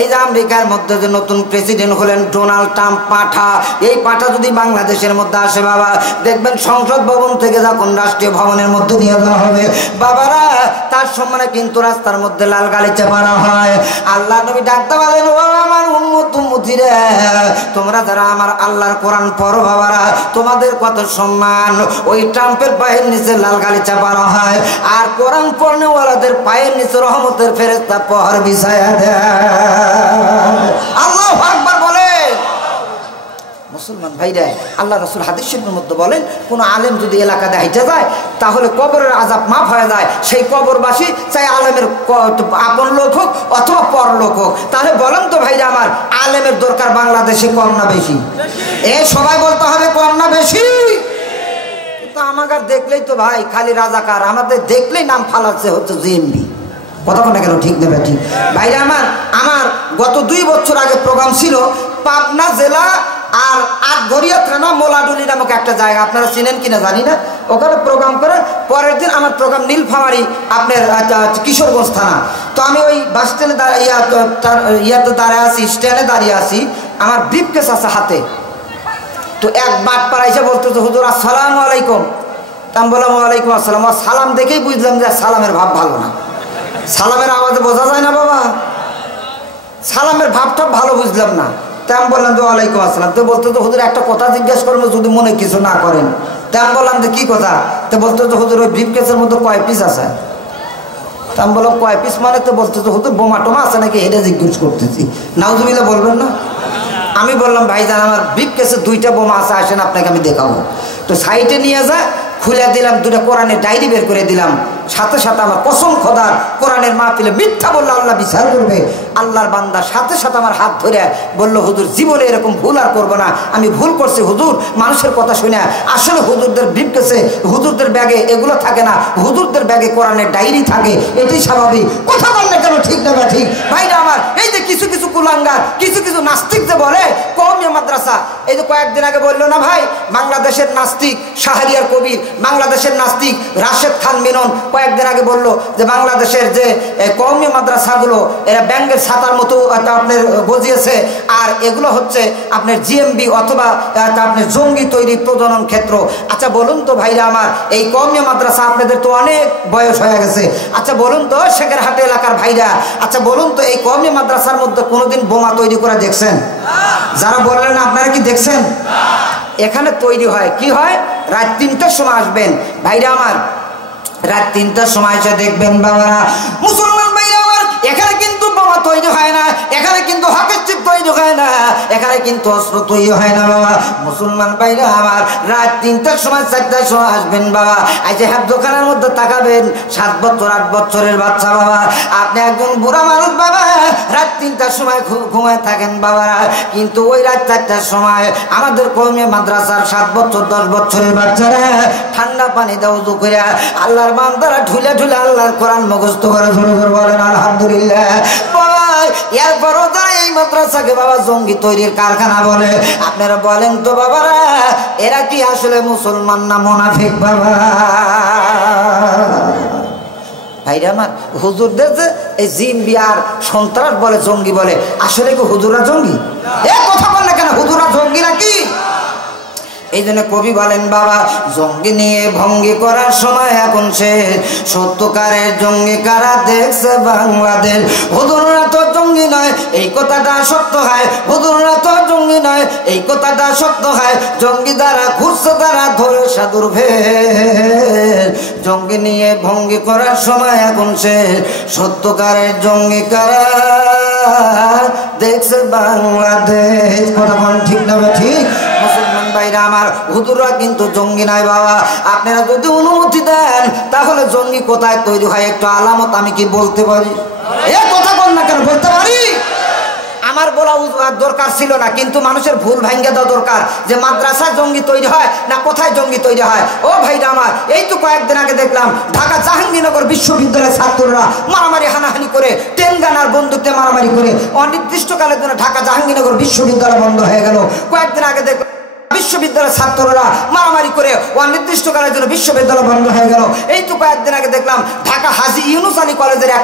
এই যে আমেরিকার মধ্যে যে নতুন প্রেসিডেন্ট হলেন ডোনাল্ড ট্রাম্প পাঠা, এই পাঠা যদি বাংলাদেশের মধ্যে আসে বাবা, দেখবেন সংসদ ভবন থেকে যখন রাষ্ট্রীয় ভবনের মধ্যে নিয়ে যাওয়া হবে বাবারা, তার সম্মানে কিন্তু রাস্তার মধ্যে লাল গালিচা মারা হয়। আল্লাহ নবী ডাকতে বলেন, ও আমার উম্মত উম্মতিরা, তোমরা যারা আমার আল্লাহর কোরআন পড়ো বাবারা, তোমাদের কত সম্মান। ওই ট্রাম্পের পায়ের নিচে লাল গালিচা মারা হয়, আর কোরআন পড়নেওয়ালাদের পায়ের নিচে রহমতের ফেরেশতা পহর বিছায়া দেয়। আল্লাহু আকবার বলে। মুসলমান ভাইরা, আল্লাহ রাসূল হাদিস শরীফের মধ্যে বলেন, কোন আলেম যদি এলাকাতে হাইটা যায় তাহলে কবরের আযাব মাফ হয়ে যায়। সেই কবরবাসী চাই আলেমের আপন লোক হোক অথবা পর লোক হোক। তাহলে বলেন তো ভাইরা আমার, আলেমের দরকার বাংলাদেশে কম না বেশি? সবাই বলতে হবে কম না বেশি? কিন্তু আমাকে দেখলেই তো ভাই খালি রাজাকার, আমাদের দেখলেই নাম ফালাচ্ছে হচ্ছে জিএমবি। কথা না কেন? ঠিক নেবে ঠিক ভাইরা আমার গত 2 বছর আগে প্রোগ্রাম ছিল পাবনা জেলা আর আটঘরিয়া থানা মোলাডুলি নামক একটা জায়গা, আপনারা চিনেন কিনা জানি না। ওখানে প্রোগ্রাম করে পরের দিন আমার প্রোগ্রাম নীলফামারী আপনার কিশোরগঞ্জ থানা। তো আমি ওই বাস স্ট্যান্ডে ইয়াতে দাঁড়িয়ে আছি, স্ট্যান্ডে দাঁড়িয়ে আছি, আমার ব্রিফকেস আছে হাতে। তো এক বাট পাড়াইছে বলতেছে, হুজুর আসসালামু আলাইকুম। তা আমি বললাম ওয়ালাইকুম আসসালাম। সালাম দেখেই বুঝলাম যে সালামের ভাব ভালো না। সালামের আওয়াজে বোঝা যায় না বাবা, সালামের ভাবটা ভালো বুঝলাম না। তা আমি বললাম যে ওয়ালাইকুম আসসালাম। তো বলতে তো হুজুর একটা কথা জিজ্ঞাসা করবো যদি মনে কিছু না করেন। তা আমি বললাম যে কী কথা? তো বলতে তো হুজুর ওই ব্রিফকেসের মধ্যে কয় পিস আছে? তা আমি বললাম কয় পিস মানে? তো বলতে তো হুজুর বোমা টোমা আছে নাকি এটা জিজ্ঞেস করতেছি। নাউজুবিল্লাহ বলবেন না? আমি বললাম ভাইজান আমার ব্রিফকেসে 2টা বোমা আছে, আসেন আপনাকে আমি দেখাবো। তো সাইডে নিয়ে যা খুলে দিলাম, 2টা কোরআনের ডায়েরি বের করে দিলাম। সাথে সাথে আমার কসম খোদার, কোরআনের মাহফিলে মিথ্যা বললে আল্লাহ বিচার করবে। আল্লাহর বান্দা সাথে সাথে আমার হাত ধরে বলল, হুজুর জীবনে এরকম ভুল আর করবো না, আমি ভুল করছি হুজুর। মানুষের কথা শুনে আসলে হুজুরদের ব্রিফকেসে হুজুরদের ব্যাগে এগুলো থাকে না, হুজুরদের ব্যাগে কোরআনের ডায়েরি থাকে, এটাই স্বাভাবিক। কথা বললে কেন? ঠিক না বা ঠিক ভাইরা আমার? এই যে কিছু কিছু কুলাঙ্গার, কিছু কিছু নাস্তিক যে বলে কওমিয়া মাদ্রাসা, এই যে কয়েকদিন আগে বললো না ভাই, বাংলাদেশের নাস্তিক শাহরিয়ার কবির, বাংলাদেশের নাস্তিক রাশেদ খান মিনন কয়েকদিন আগে বললো যে বাংলাদেশের যে কওমি মাদ্রাসাগুলো এরা ব্যাংকের ছাতার মতো আপনার গজিয়েছে, আর এগুলো হচ্ছে আপনার জিএমবি অথবা আপনার জঙ্গি তৈরি প্রজনন ক্ষেত্র। আচ্ছা বলুন তো ভাইরা আমার, এই কওমি মাদ্রাসা আপনাদের তো অনেক বয়স হয়ে গেছে, আচ্ছা বলুন তো শেখেরহাটে এলাকার ভাইরা, আচ্ছা বলুন তো এই কওমি মাদ্রাসার মধ্যে কোনোদিন বোমা তৈরি করে দেখছেন? যারা বললেন আপনারা কি দেখছেন? এখানে তৈরি হয়, কি হয়, রাত 3টার সময় আসবেন ভাইরা আমার, রাত 3টার সময় এসে দেখবেন বাবারা, মুসলমান ভাইরা আমার, এখানে কিন্তু বোমা তৈরি হয় না, এখানে কিন্তু হকের চিপ তৈরি হয় না, এখানে কিন্তু অস্ত্র তৈরি হয় না বাবা। মুসলমান ভাইরা আমার, রাত 3টার সময় 4টার সময় আসবেন বাবা, আজ হ্যাঁ দোকানের মধ্যে তাকাবেন 7 বছর 8 বছরের বাচ্চা বাবা, আপনি একজন বুড়া মানুষ বাবা, রাত 3টার সময় ঘুমায় থাকেন বাবারা, কিন্তু ওই রাত 4টার সময় আমাদের কওমি মাদ্রাসার 7 বছর 10 বছরের বাচ্চারা ঠান্ডা পানি দাও উযু করে আল্লাহর বান্দারা ঢুলে ঢুলে আল্লাহর কোরআন মুখস্থ করে শুরু করে বলেন আলহামদুলিল্লাহ। বাবা এরপরও তারা এই মাদ্রাসাকে বাবা জঙ্গি তৈরির কারখানা বলে। আপনারা বলেন তো বাবারা, এরা কি আসলে মুসলমান না মুনাফিক বাবা? ভাইরা আমার, হুজুরদের যে এই জিম্বি আর সন্ত্রাস বলে, জঙ্গি বলে, আসলে কি হুজুরা জঙ্গি? এ কথা বল না কেন, হুজুরা জঙ্গি নাকি? এই জন্য কবি বলেন বাবা, জঙ্গি নিয়ে ভঙ্গি করার সময় এখন সে, সত্যকারের জঙ্গি কারা দেখছে বাংলাদেশ। হুজুররা তো জঙ্গি নয় এই কথাটা সত্য হয়, হুজুররা তো জঙ্গি নয় এই কথাটা সত্য হয়, জঙ্গি দ্বারা খুঁজছে তারা ধরে সাধুর ভের। জঙ্গি নিয়ে ভঙ্গি করার সময় এখন সে, সত্যকারের জঙ্গি কারা দেখছে বাংলাদেশ। কথা বল ঠিক না ঠিক? মুসলমান ভাইরা আমার, হুজুররা কিন্তু জঙ্গি নাই বাবা। আপনারা যদি অনুমতি দেন তাহলে জঙ্গি কোথায় তৈরি হয় একটু আলামত আমি কি বলতে পারি? এ কথা বল না কেন, বলতে পারি? আমার বলা দরকার ছিল না, কিন্তু মানুষের ভুল ভাঙ্গে দেওয়া দরকার যে মাদ্রাসায় জঙ্গি তৈরি হয় না কোথায় জঙ্গি তৈরি হয়। ও ভাইরা আমার, এই তো কয়েকদিন আগে দেখলাম ঢাকা জাহাঙ্গীরনগর বিশ্ববিদ্যালয়ের ছাত্ররা মারামারি হানাহানি করে, টেনগান আর বন্দুকতে মারামারি করে অনির্দিষ্টকালের জন্য ঢাকা জাহাঙ্গীরনগর বিশ্ববিদ্যালয় বন্ধ হয়ে গেল। কয়েকদিন আগে দেখলাম বিশ্ববিদ্যালয়ের ছাত্ররা মারামারি করে অনির্দিষ্টকালের জন্য বিশ্ববিদ্যালয় বন্ধ হয়ে গেল। এই তো কয়েকদিন আগে দেখলাম ঢাকা হাজী ইউনুস আলী কলেজের এক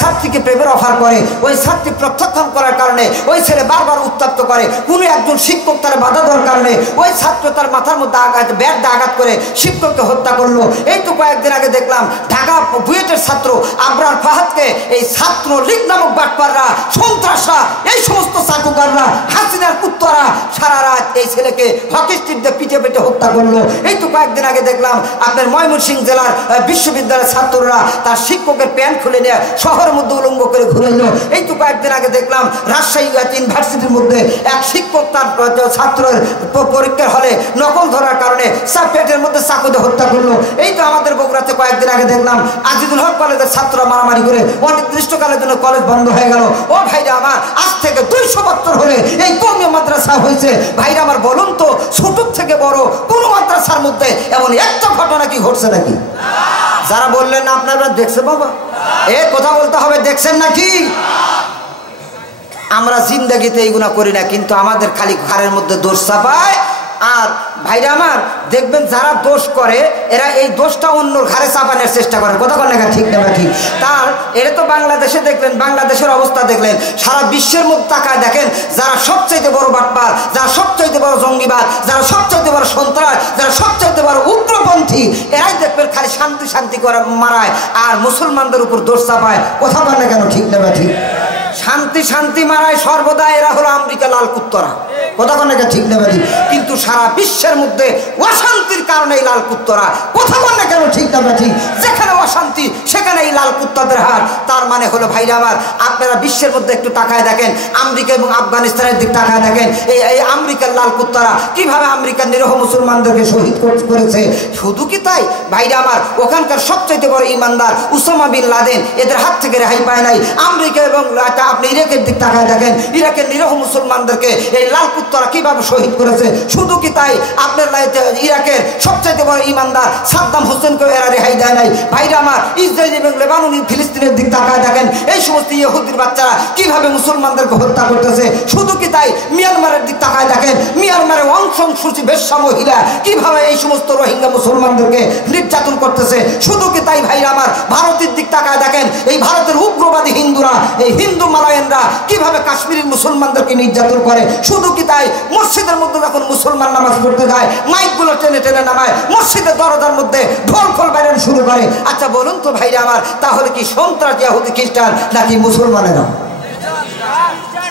ছাত্রীকে প্রেমের অফার করে, ওই ছাত্রী প্রত্যাখ্যান করার কারণে ওই ছেলে বারবার উত্তপ্ত করে, কোনো একজন শিক্ষক তার বাধা দেওয়ার কারণে ওই ছাত্র তার মাথার মধ্যে ব্যাট দিয়ে আঘাত করে শিক্ষককে হত্যা করলো। এই তো কয়েকদিন আগে দেখলাম ঢাকা বুয়েটের ছাত্র আবরার ফাহাদকে এই ছাত্র লীগ নামক বাটপাররা, সন্ত্রাসরা, এই সমস্ত চাকুকাররা, হাসিনার কুত্তরা সারা রাত এই ছেলেকে হকি স্টিক দিয়ে পিঠে পেটে হত্যা করলো। এই তো কয়েকদিন আগে দেখলাম আপনার ময়মনসিংহ জেলার বিশ্ববিদ্যালয়ের ছাত্ররা তার শিক্ষকের প্যান্ট খুলে নিয়ে শহরের মধ্যে উলঙ্গ করে ঘুরাইলো। এই তো কয়েকদিন আগে দেখলাম রাজশাহী ইউনিভার্সিটির মধ্যে এক শিক্ষক তার ছাত্রের পরীক্ষার হলে নকল ধরার কারণে পেটের মধ্যে চাকু দিয়ে হত্যা করলো। এই তো আমাদের বগুড়াতে কয়েকদিন আগে দেখলাম আজিজুল হক কলেজের ছাত্ররা মারামারি করে অনির্দিষ্টকালের জন্য কলেজ বন্ধ হয়ে গেল। ও ভাইরা আমার, আজ থেকে 200 বছর হলে এই কওমি মাদ্রাসা হয়েছে। ভাইরা আমার বলুন তো, ছোট থেকে বড় কোন মাদ্রাসার মধ্যে এমন একটা ঘটনা কি ঘটছে নাকি? যারা বললেন না আপনারা দেখছে বাবা, এ কথা বলতে হবে, দেখছেন নাকি? আমরা জিন্দেগিতে এইগুলা করি না, কিন্তু আমাদের খালি ঘরের মধ্যে দোষ চাপায়। আর ভাইরা আমার দেখবেন যারা দোষ করে এরা এই দোষটা অন্যর ঘাড়ে চাপানোর চেষ্টা করে। কথা বলেন না ঠিক না ঠিক? তার এটা তো বাংলাদেশে দেখলেন, বাংলাদেশের অবস্থা দেখলেন, সারা বিশ্বের মধ্যে তাকায় দেখেন যারা সবচাইতে বড় বাটপার, যারা সবচাইতে বড় জঙ্গিবাদ, যারা সবচাইতে বড় সন্ত্রাস, যারা সবচাইতে বড় উগ্রপন্থী, এরাই দেখবেন খালি শান্তি শান্তি করে মারায় আর মুসলমানদের উপর দোষ চাপায়। কথা বলেন না কেন ঠিক না ঠিক? শান্তি শান্তি মারায় সর্বদা এরা হলো আমেরিকা লাল কুত্তরা। কথা বলেন না ঠিক না ঠিক? কিন্তু সারা বিশ্বের মধ্যে অশান্তির কারণে এই লাল কুত্তরা। কথা বলেন না কেন ঠিক না ঠিক? যেখানে অশান্তি সেখানে এই লাল কুত্তাদের হার। তার মানে হলো ভাইরা আমার, আপনারা বিশ্বের মধ্যে একটু তাকায় দেখেন, আমেরিকা এবং আফগানিস্তানের দিক তাকায় দেখেন, এই আমেরিকার লাল কুত্তারা কিভাবে আমেরিকার নিরীহ মুসলমানদেরকে শহীদ করেছে। শুধু কি তাই ভাইরা আমার, ওখানকার সবচাইতে বড় ইমানদার উসামা বিন লাদেন এদের হাত থেকে রেহাই পায় নাই। আমেরিকা এবং আপনি ইরাকের দিক তাকায় দেখেন, ইরাকের নিরীহ মুসলমানদেরকে এই লাল কুত্তারা কিভাবে শহীদ করেছে। শুধু কি তাই, আপনার ইরাকের সবচাইতে বড় ইমানদার সাদ্দাম হোসেনকেও এরা রেহাই দেয় নাই। ভাইরা আমার ইসরায়েল এবং লেবানন ফিলিস্তিনের দিক তাকায় দেখেন এই সমস্ত ইহুদির বাচ্চারা কিভাবে মুসলমানদেরকে হত্যা করতেছে। শুধু কি তাই, মিয়ানমারের দিক তাকায় দেখেন মিয়ানমারের অংশ সূচি বেশ্যা মহিলা কিভাবে এই সমস্ত রোহিঙ্গা মুসলমানদেরকে নির্যাতন করতেছে। শুধু কি তাই ভাইরা আমার, ভারতের দিক তাকায় দেখেন এই ভারতের উগ্রবাদী হিন্দুরা, এই হিন্দু মালায়নরা কিভাবে কাশ্মীরের মুসলমানদেরকে নির্যাতন করে। শুধু কি তাই, মসজিদের মধ্যে যখন মুসলমান নামাজ পড়তে যায় মাইকগুলো টেনে টেনে নামায়, মসজিদের দরজার মধ্যে ঢোল খোল বাইরে শুরু করে। আচ্ছা বলুন তো ভাইরা আমার, তাহলে কি সন্ত্রাস ইহুদি খ্রিস্টান নাকি মুসলমানেরা?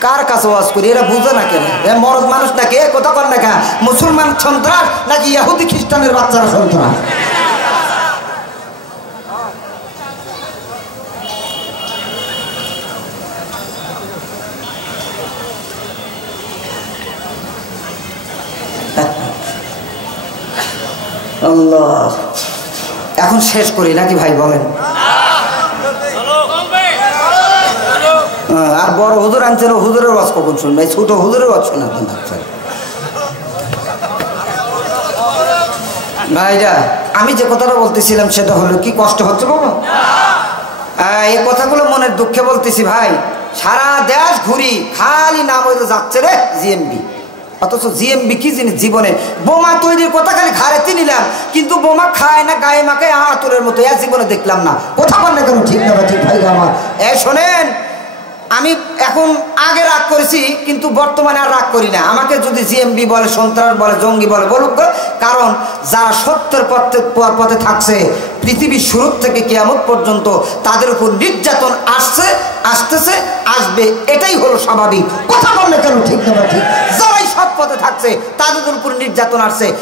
কার কাছে ওয়াজ করি, এরা বুঝে না কেন? মরদ মানুষ নাকি কথা কর না কেন? মুসলমান সন্ত্রাস নাকি ইহুদি খ্রিস্টানের বাচ্চারা সন্ত্রাস? আল্লাহ, এখন শেষ করি নাকি ভাই বলেন? আর বড় হুজুর আনছেন, হুজুরের ওয়াজ কখন শুনবে? ছোট হুজুরের ওয়াজ শোনাতেন ভাইরা। আমি যে কথাটা বলতেছিলাম সেটা হলো, কি কষ্ট হচ্ছে বাবা? এই কথাগুলো মনের দুঃখে বলতেছি ভাই। সারা দেশ ঘুরি, খালি নাম হইতে যাচ্ছে রে জিএমবি, অথচ জিএমবি কি জিনিস? জীবনে বোমা তৈরির কথা খালি ঘাড়েতে নিলাম, কিন্তু বোমা খায় না, গায়ে মাখায় আতরের মতো, এর জীবনে দেখলাম না। কথা বল না কেন? ঠিক না ঠিক ভাই আমার? শোনেন, আমি এখন আগে রাগ করেছি কিন্তু বর্তমানে আর রাগ করি না। আমাকে যদি জিএমবি বলে, সন্ত্রাস বলে, জঙ্গি বলে, বলুক, কারণ যারা সত্যের পথে থাকছে পৃথিবীর শুরু থেকে কিয়ামত পর্যন্ত তাদের উপর নির্যাতন আসতেছে, আসবে, এটাই হলো স্বাভাবিক। কথা বললে কেন? ঠিক না ঠিক? যারাই সৎ পথে থাকছে তাদের উপর নির্যাতন আসছে।